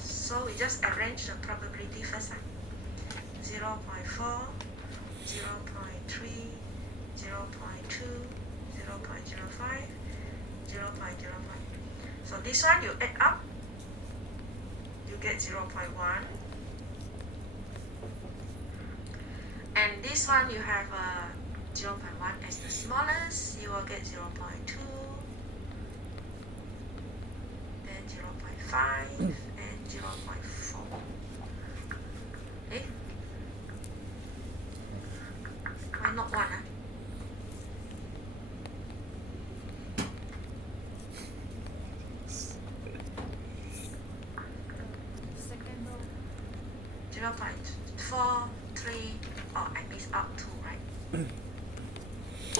So we just arrange the probability first. 0.4, 0.3, 0.2, 0.05, 0.05. So this one you add up, you get 0.1. And this one you have 0.1 as the smallest, you will get 0.2, then 0.5, and 0.4. Okay? Why not 1? Second row. 0.43. Oh, I missed out 2, right?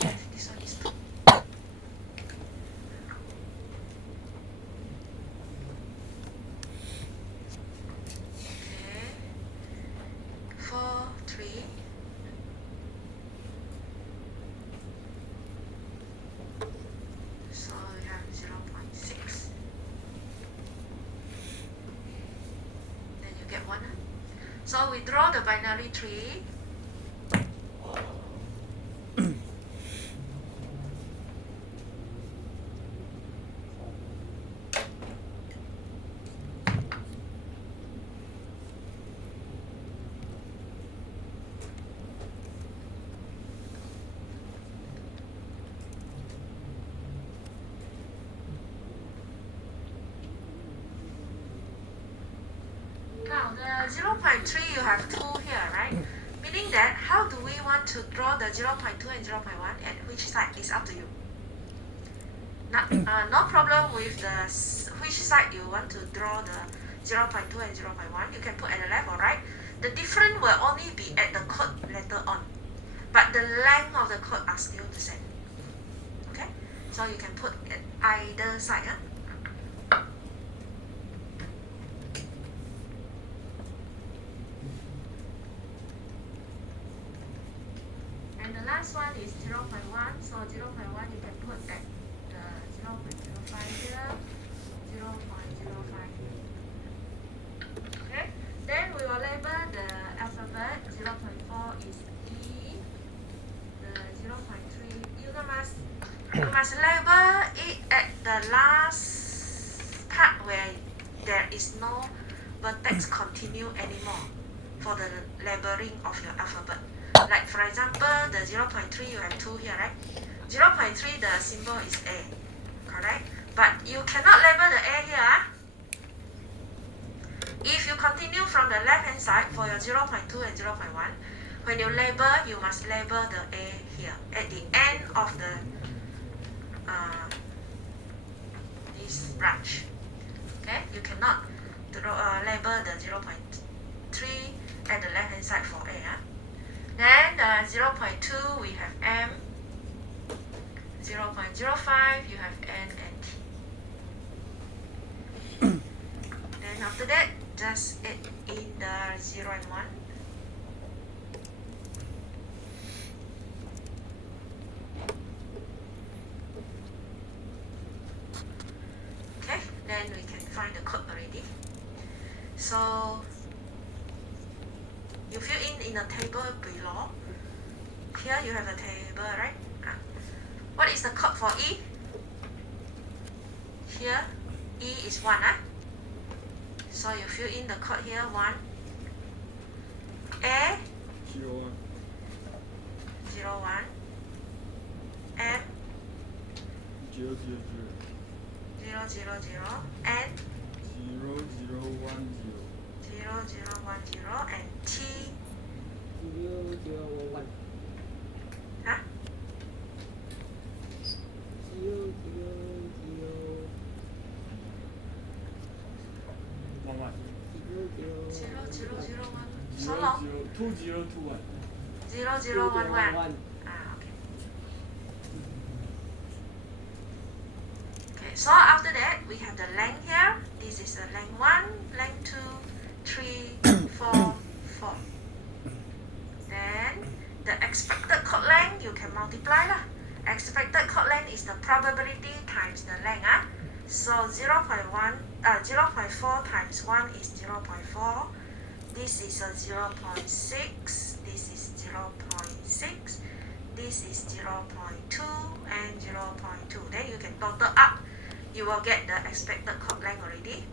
Yes, this one is 2. Okay. 4, 3. So we have 0.6. Then you get 1. So we draw the binary tree. Now the 0.3 you have 2 here, right? Meaning that how do we want to draw the 0.2 and 0.1 at which side is up to you. No problem with the which side you want to draw the 0.2 and 0.1. You can put at the left or right. The difference will only be at the code later on, but the length of the code are still the same. Okay, so you can put at either side. last one is 0.1, so 0.1 you can put at the 0.05 here, 0.05 here. Okay, then we will label the alphabet. 0.4 is E, the 0.3, you must label it at the last part where there is no vertex continue anymore for the labeling of your alphabet. Like for example, the 0.3 you have 2 here, right? 0.3 the symbol is A, correct? But you cannot label the A here. If you continue from the left hand side for your 0.2 and 0.1, when you label, you must label the A here at the end of the this branch. Okay, you cannot label the 0.3 at the left hand side for A. Then 0.2 we have M, 0.05 you have N and T. Then after that, just add in the 0 and 1. Okay, then we can find the code already. So you fill in the table below. Here you have a table, right? What is the code for E? Here, E is 1. So you fill in the code here, 1. A, 0 1 0 1. M, 0 0 0 0 0. N, 0 0 1 0 0 1 0. And T, 0 0 1 huh? 0 0 0 1 1 0 0 0 1. So 0 long. 0 2 0 2 1 0 0 1 1. 1 Okay. Okay, so after that, we have the length here. This is the length 1, length 2, 3, 4, 4. Then the expected chord length, you can multiply lah. Expected chord length is the probability times the length. So 0.4 times 1 is 0.4. This is a 0.6. This is 0.6. This is 0.2 and 0.2. Then you can total up. You will get the expected chord length already.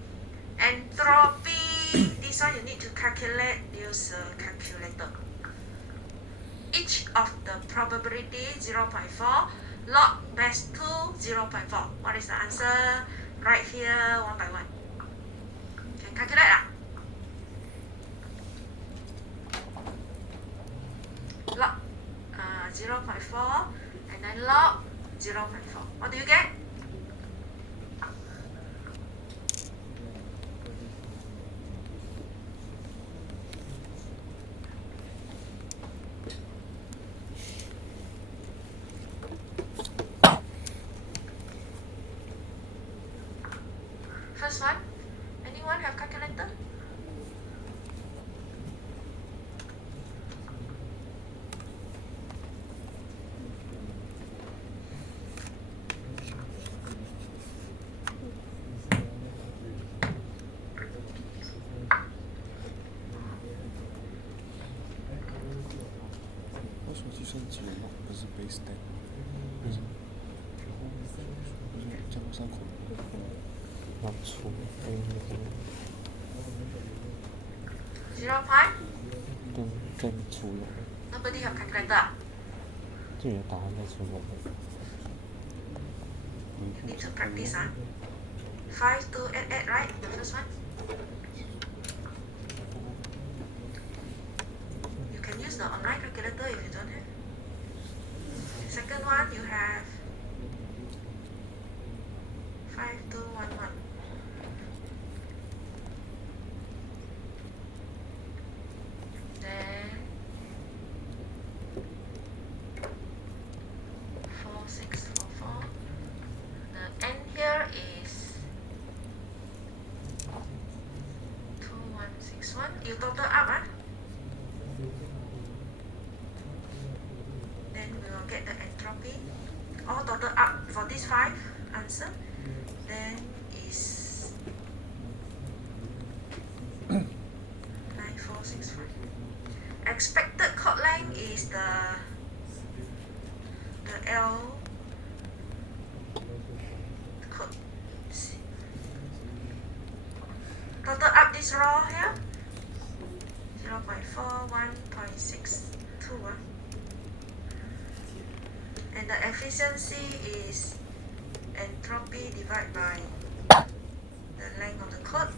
Entropy, this one you need to calculate, use a calculator. Each of the probability 0.4, log base 2, 0.4. What is the answer? Right here, 1 by 1. Can calculate log 0.4 and then log 0.4. What do you get? First one, anyone have calculator? base 10，这样上口。要出， 0 point? 跟出来， Nobody have calculator. 这里的答案再出来。 You need to practice, 5288, right? The first one. You can use the online calculator if you don't have. Second one, you have 5211. Then 4644. The end here is 2161. You total up, then get the entropy. All total up for these 5 answer, then is 9465. Expected chord length is the L chord. Total up this row here 0.4, 1.62. And the efficiency is entropy divided by the length of the chord.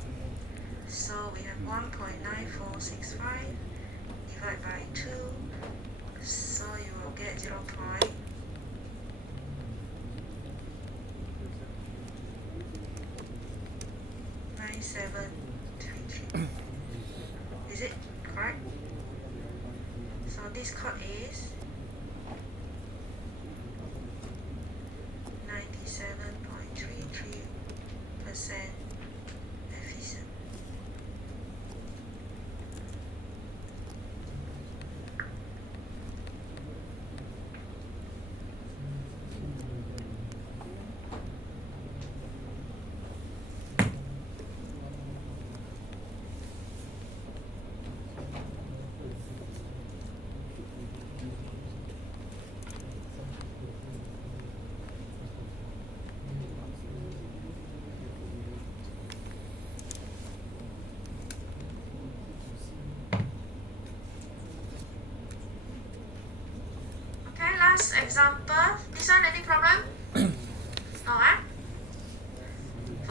So we have 1.9465 divided by 2. So you will get 0.9733. Is it correct? So this chord is 97.33% efficient. Okay, last example. This one any problem? No,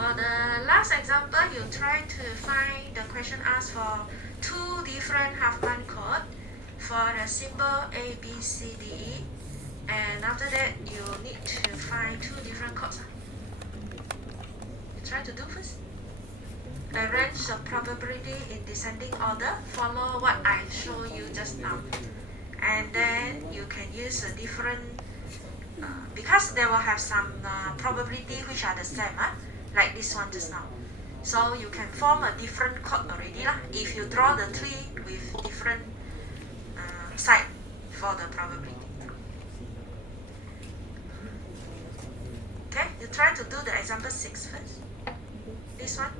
For the last example, you try to find the question asked for 2 different half-band chord for the symbol A, B, C, D, E. And after that, you need to find 2 different chords. You try to do first. Arrange the probability in descending order. Follow what I show you just now. And then you can use a different, because they will have some probability which are the same, like this one just now. So you can form a different chord already if you draw the tree with different side for the probability. Okay, you try to do the example 6 first. This one.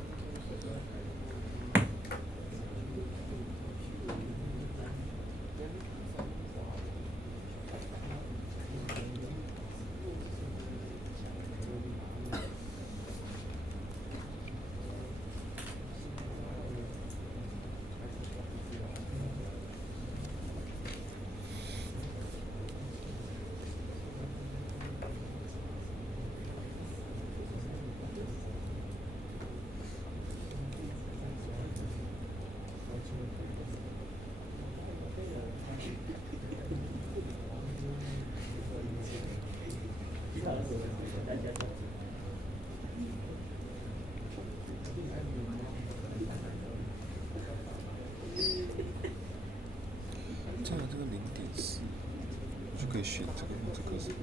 这样这个0.4就可以选这个或这个是吗？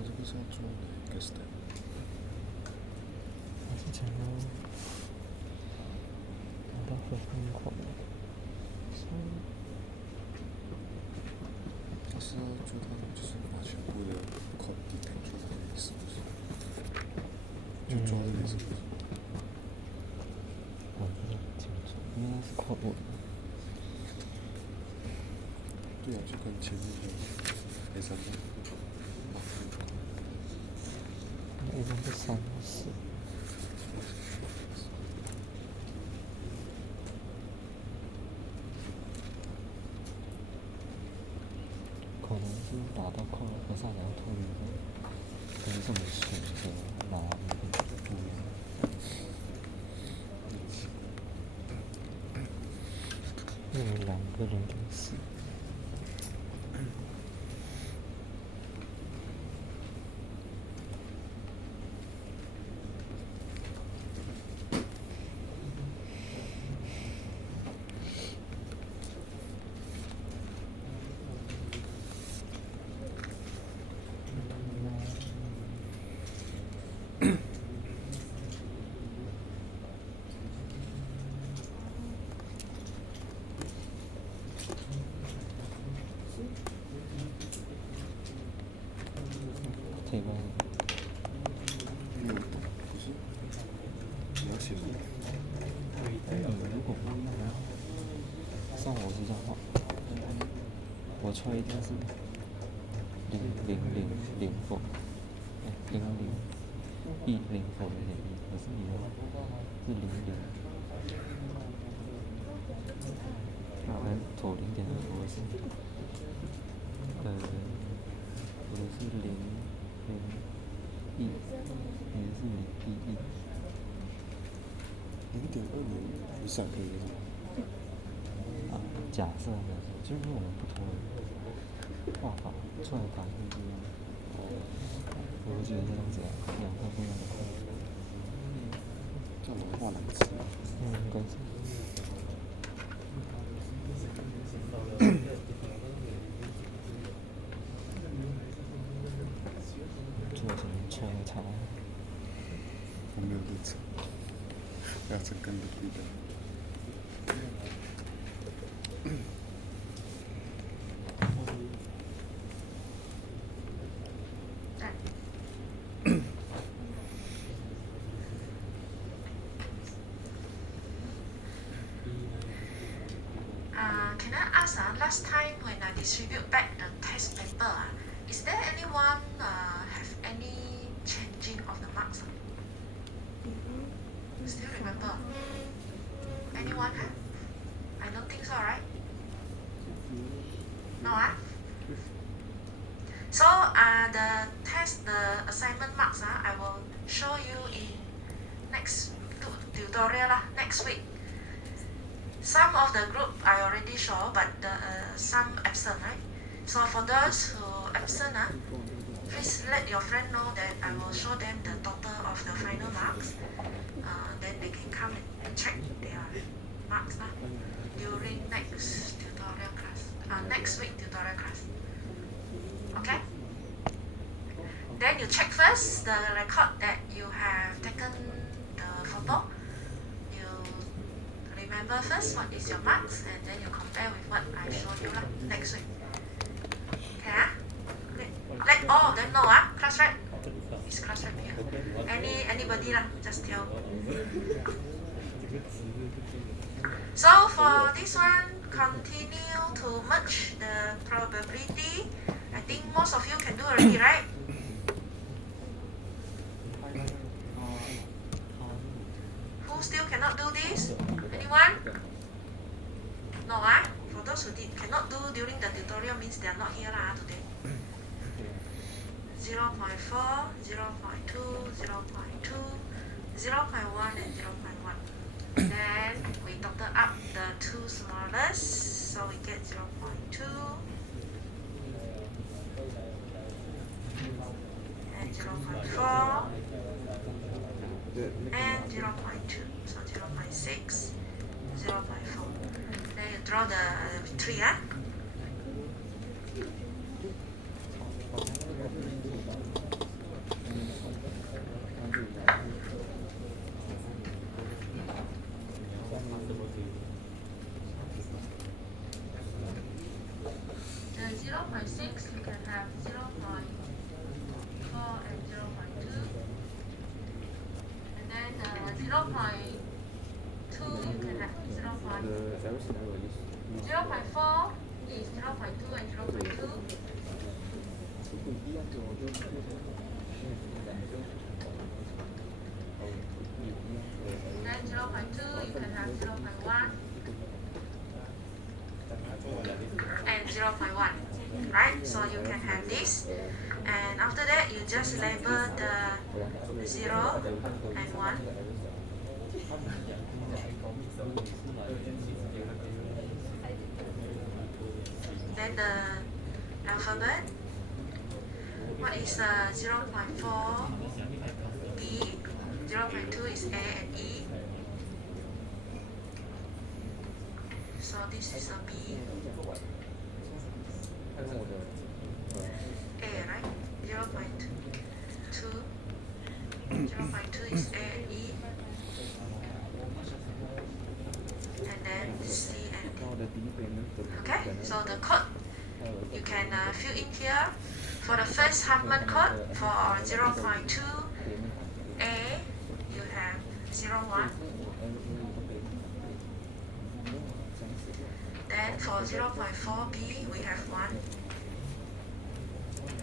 我这个是要做哪个？ test that. 我之前呢，感到很疯狂，他是要做到就是把全部的 code detect 出来，是不是？就抓这个是不是？我不是很清楚，应该是跨过的。对啊，就跟前面的黑山一样。一般是3到4。可能是打到快和上梁脱离的，不是这么选择拿那个不一样。因为2个0.4。这个没有懂，不是？你要写什么？如果不那还好。像我是这样画，我出来一定是000否，001否的1，可是你的是00。左0.2，我是我的是001，你的是011。0.2你闪可以吗？假设的，就是我们不同的画法出来的答案不一样。我就觉得这样子2个不一样的画。这样能画哪个词？应该是。做什么错的差？我没有认真，要整根的对的。Can I ask, last time when I distribute back the test paper, is there anyone have any changing of the marks? Still remember? Anyone have? I don't think so, right? No, So the test, the assignment marks, I will show you in next tutorial next week. Some of the group I already show, but some absent, right? So for those who absent, please let your friend know that I will show them the total of the final marks. Then they can come and check their marks during next tutorial class, next week tutorial class. Okay? Then you check first the record that you have taken the photo. Remember first what is your marks, and then you compare with what I showed you next week. Okay? Let all of them know, class rep. It's class rep here. Anybody just tell. So for this one, continue to merge the probability. I think most of you can do already, right? Who still cannot do this? Anyone? No, For those who cannot do during the tutorial means they are not here today. 0.4, 0.2, 0.2, 0.1 and 0.1. Then we total up the two smallest, so we get 0.2 and 0.4 and 0.2, so 0.6, 0.4. Then you draw the tree, The 0.6 you can have 0.4 and 0.2. And then the 0.2 you can have 0.4 is 0.2 and 0.2. Then 0.2 you can have 0.1 and 0.1, right? So you can have this, and after that you just label the 0 and 1. Then the alphabet. What is 0.4 B? 0.2 is A and E. So this is a B. A, right? 0.2. 0.2 is A and E. And then C and D. Okay, so the code you can fill in here. For the first half month code for 0.2 A, you have 0.1. Then for 0.4 B, we have 1.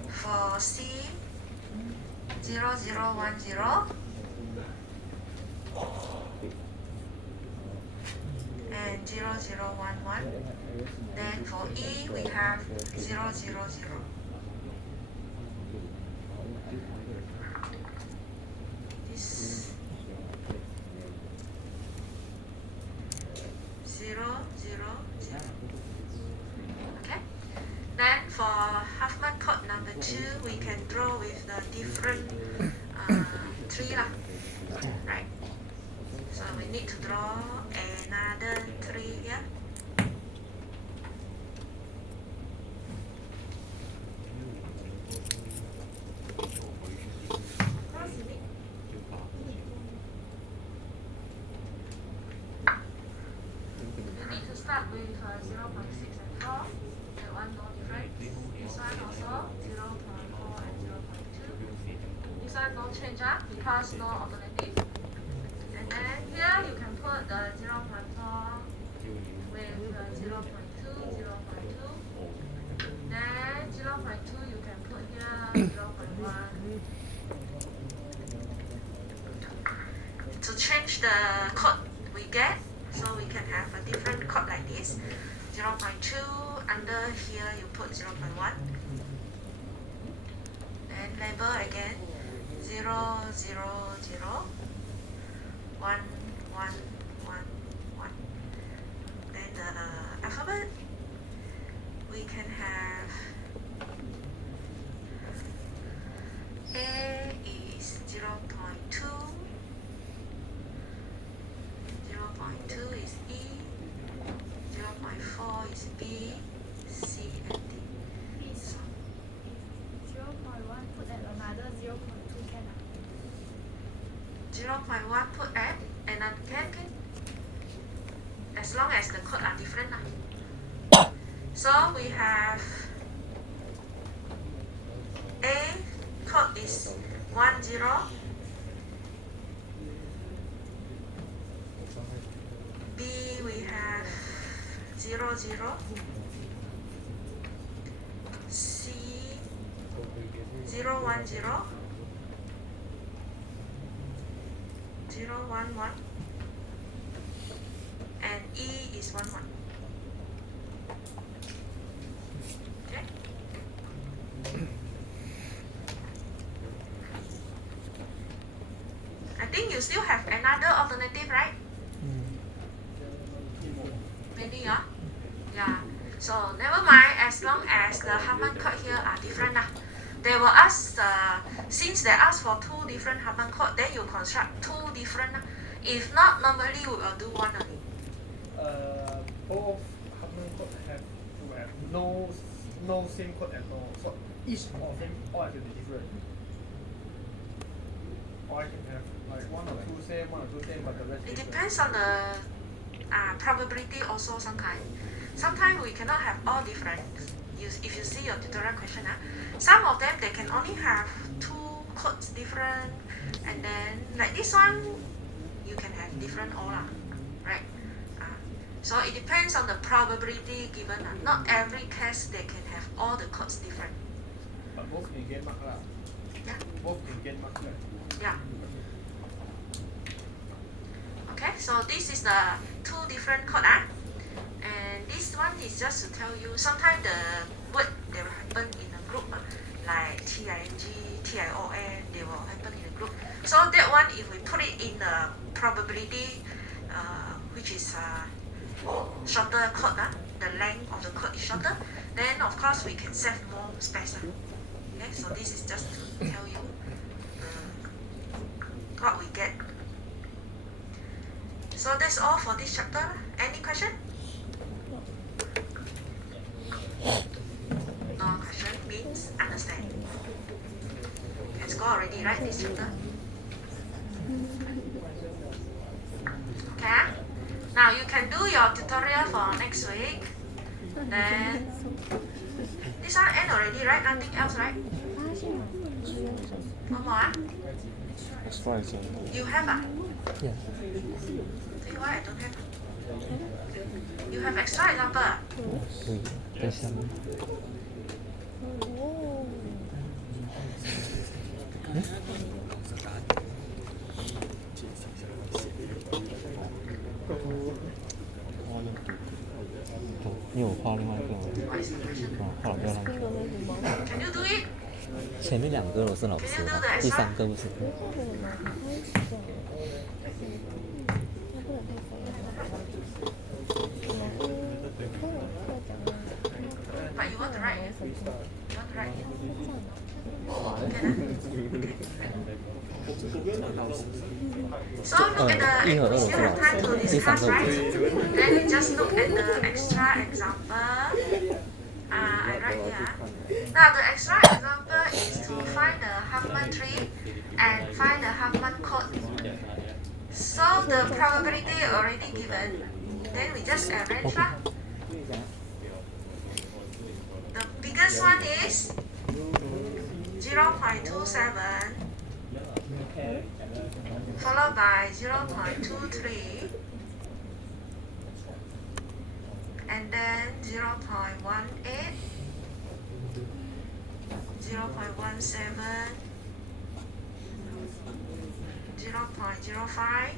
For C, 0.010. And 0.011. Then for E, we have 0.0.0. This 0.0.0. Okay. Then for half month code number 2, we can draw with the different tree lah. Right. So we need to draw another tree here. You need to start with 0.6 and 4. That one no different. This one also 0.4 and 0.2. This one no change because no alternative. And then here you can put the 0.4 with 0.2, 0.2. Then 0.2 you can put here 0.1. To change the code we get, so we can have a different code like this. 0.2, under here you put 0.1. Then label again 0, 0, 0. 1, 1, 1, 1. Then the alphabet, we can have A is 0.2, 0.2 is E, 0.4 is B, C, and D. So 0.1 put at another 0.2 can 0.1 put at another can, as long as the code are different. So we have A code is 10. B we have 00. C 010. 011. And E is 11. Okay. I think you still have another alternative, right? Maybe, yeah? Yeah. So never mind, as long as the Harman code here are different. They will ask, since they ask for 2 different Harman code, then you construct 2 different. If not, normally we will do one only. Both Harman code have to have no same code at all. So each of them all have to be different. or I can have like one or two same, but the rest It different. depends on the probability also sometimes. Sometimes we cannot have all different. If you see your tutorial question, some of them they can only have two codes different, and then like this one, you can have different all lah, right? So it depends on the probability given. Not every case they can have all the codes different. But both can get mark lah. Yeah. Both can get mark right? Yeah. Okay, so this is the two different code and this one is just to tell you sometimes the word they will happen in a group like TING, TION, they will happen in a group. So that one if we put it in the probability which is shorter code, the length of the code is shorter, then of course we can save more space. Okay, so this is just to tell you what we get. So that's all for this chapter. Any question? No question means understand. Can score already, right, this chapter? Okay. Now you can do your tutorial for next week. Then this one end already, right? Nothing else, right? One more. Extra example. You have Yeah. See why I don't have? You have extra example? 对，在下面。因为我画另外一个，画了不要让。 Can you do it? 前面两个都是老师的，第三个不是。 But you want to write? You want to write? So look at the, we still have time to discuss, right? Then we just look at the extra example. I write here. Now the extra example is to find the Huffman tree and find the Huffman code. So the probability already given. Then we just arrange lah. The biggest one is 0.27 followed by 0.23 and then 0.18, 0.17, 0.05,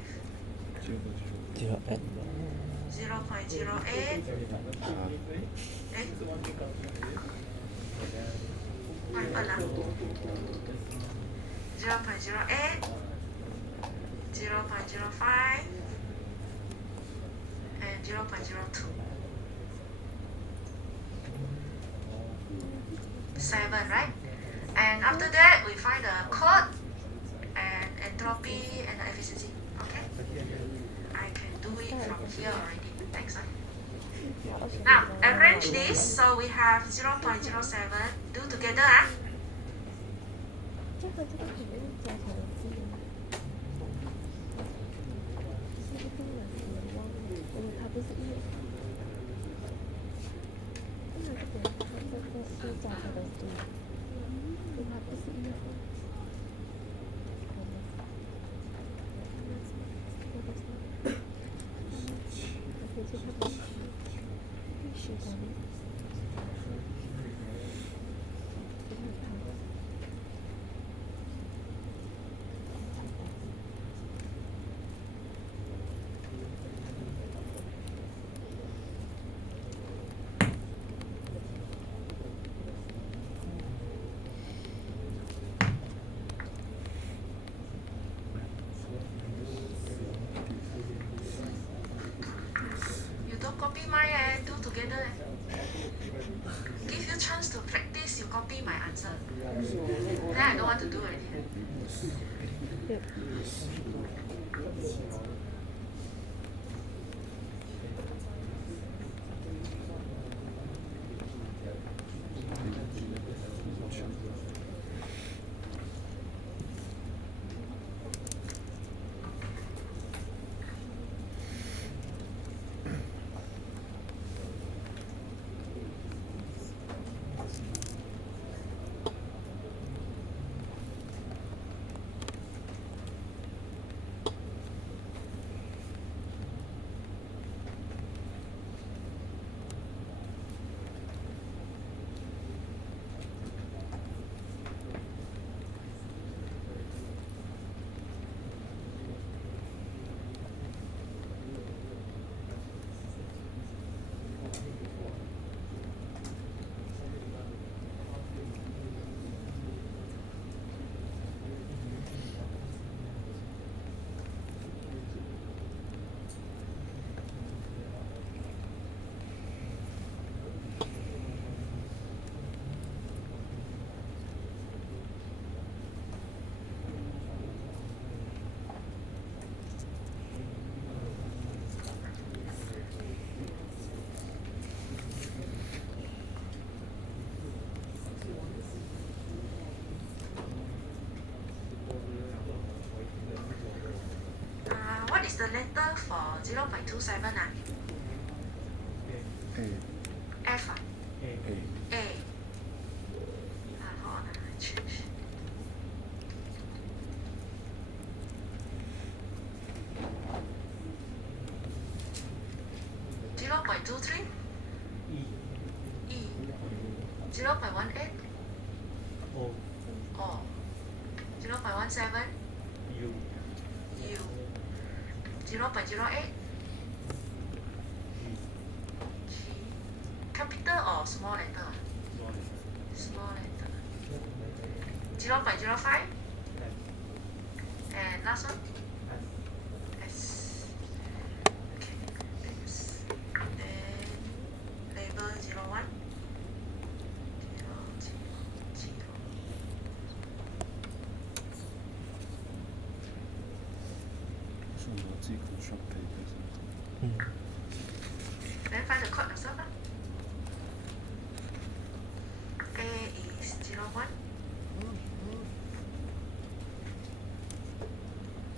0.8 0.08. What happened? 0.08, 0.05, and 0.02. 7, right? And after that, we find the code and entropy and the efficiency. Okay? I can do it from here already. Thanks. Now, arrange this. So we have 0.07. Do together. 这和这个肯定是加强了资源。这个根本是忘了，因为它不是1。因为这个它这个是加强的资源，因为它不是1。必须的。 You don't copy mine and do together. Give you chance to practice. You copy my answer. Then I don't want to do already. for 0.27 ah? F ah? A. Hold on, I change. Zero point two three. E. 0.18. O. O. 0.17. U. U. 0.08. G. Capital or small letter? Small letter. Small letter. 0.05. And last one? S. Okay, thanks. Then label 01. 0.是逻辑可双倍的是吗？Then find the code yourself. A is 01.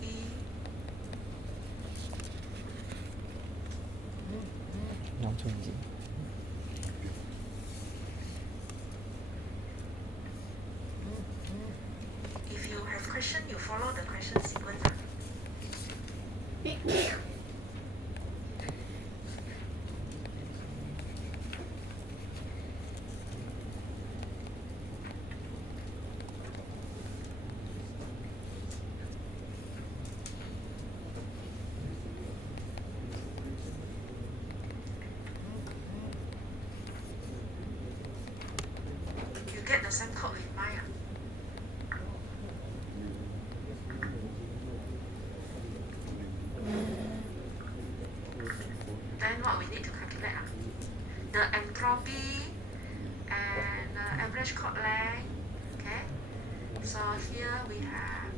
E. 阳春节。 If you have question, you follow the question sequence. You get the same code with mine. Then what we need to calculate the entropy and the average chord length. Okay, so here we have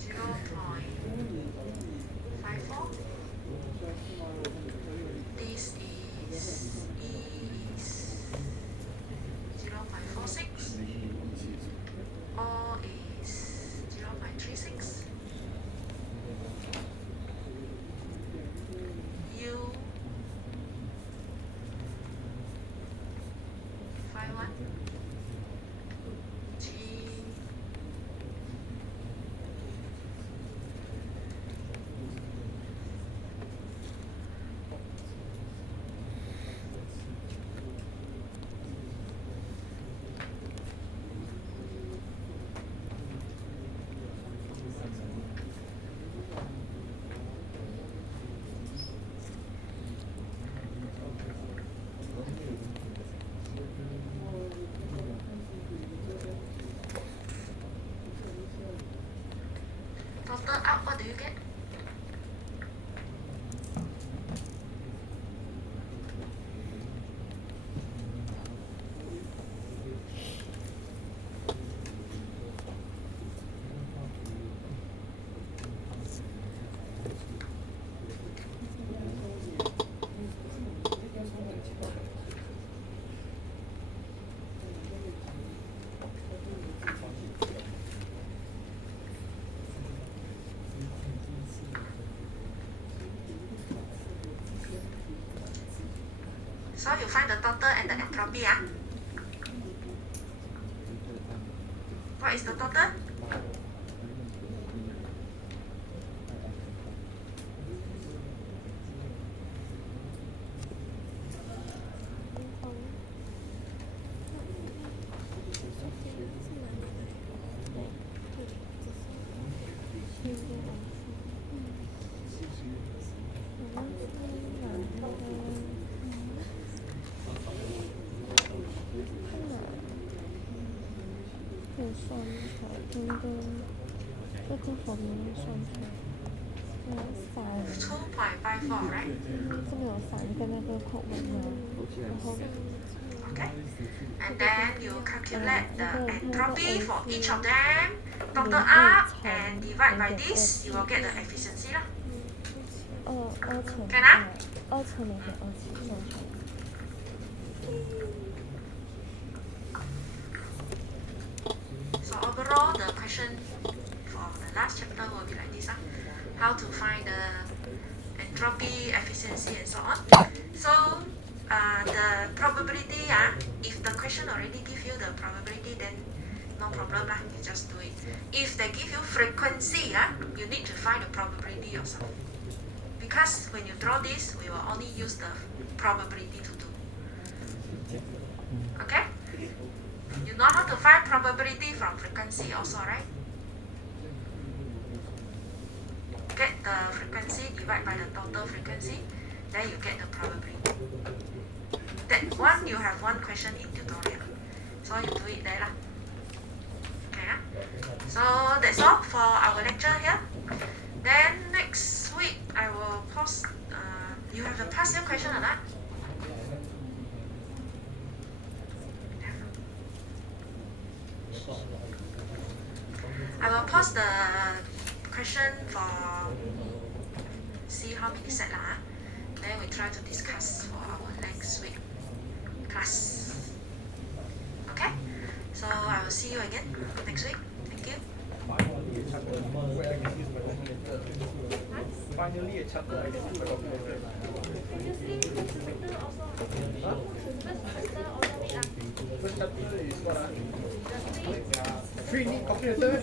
0.54. This is E is 0.46. O is 0.36. U 51. G ，total out what do you get? So you find the total and the entropy. What is the total?这个好难算出来。2.54, right? 这里有3个那个口吻嘛，然后 Okay. And then you calculate the entropy for each of them, total up and divide by this, you will get the efficiency. 2乘can啊2乘0.27算出来。So overall, the question the last chapter will be like this. How to find the entropy, efficiency, and so on. So the probability, if the question already give you the probability, then no problem lah, you just do it. If they give you frequency, you need to find the probability yourself. Because when you draw this, we will only use the probability to do. Okay? You know how to find probability from frequency also, right? Get the frequency, divide by the total frequency, then you get the probability. That one, you have one question in tutorial. So you do it there lah. Okay, so that's all for our lecture here. Then next week, I will post, you have the past year question or not? I will post the question for see how many set lah. Then we try to discuss for our next week class. Okay? So I will see you again next week. Thank you. Finally, a chapter I can use my calculator. First chapter is what? 3 need calculator.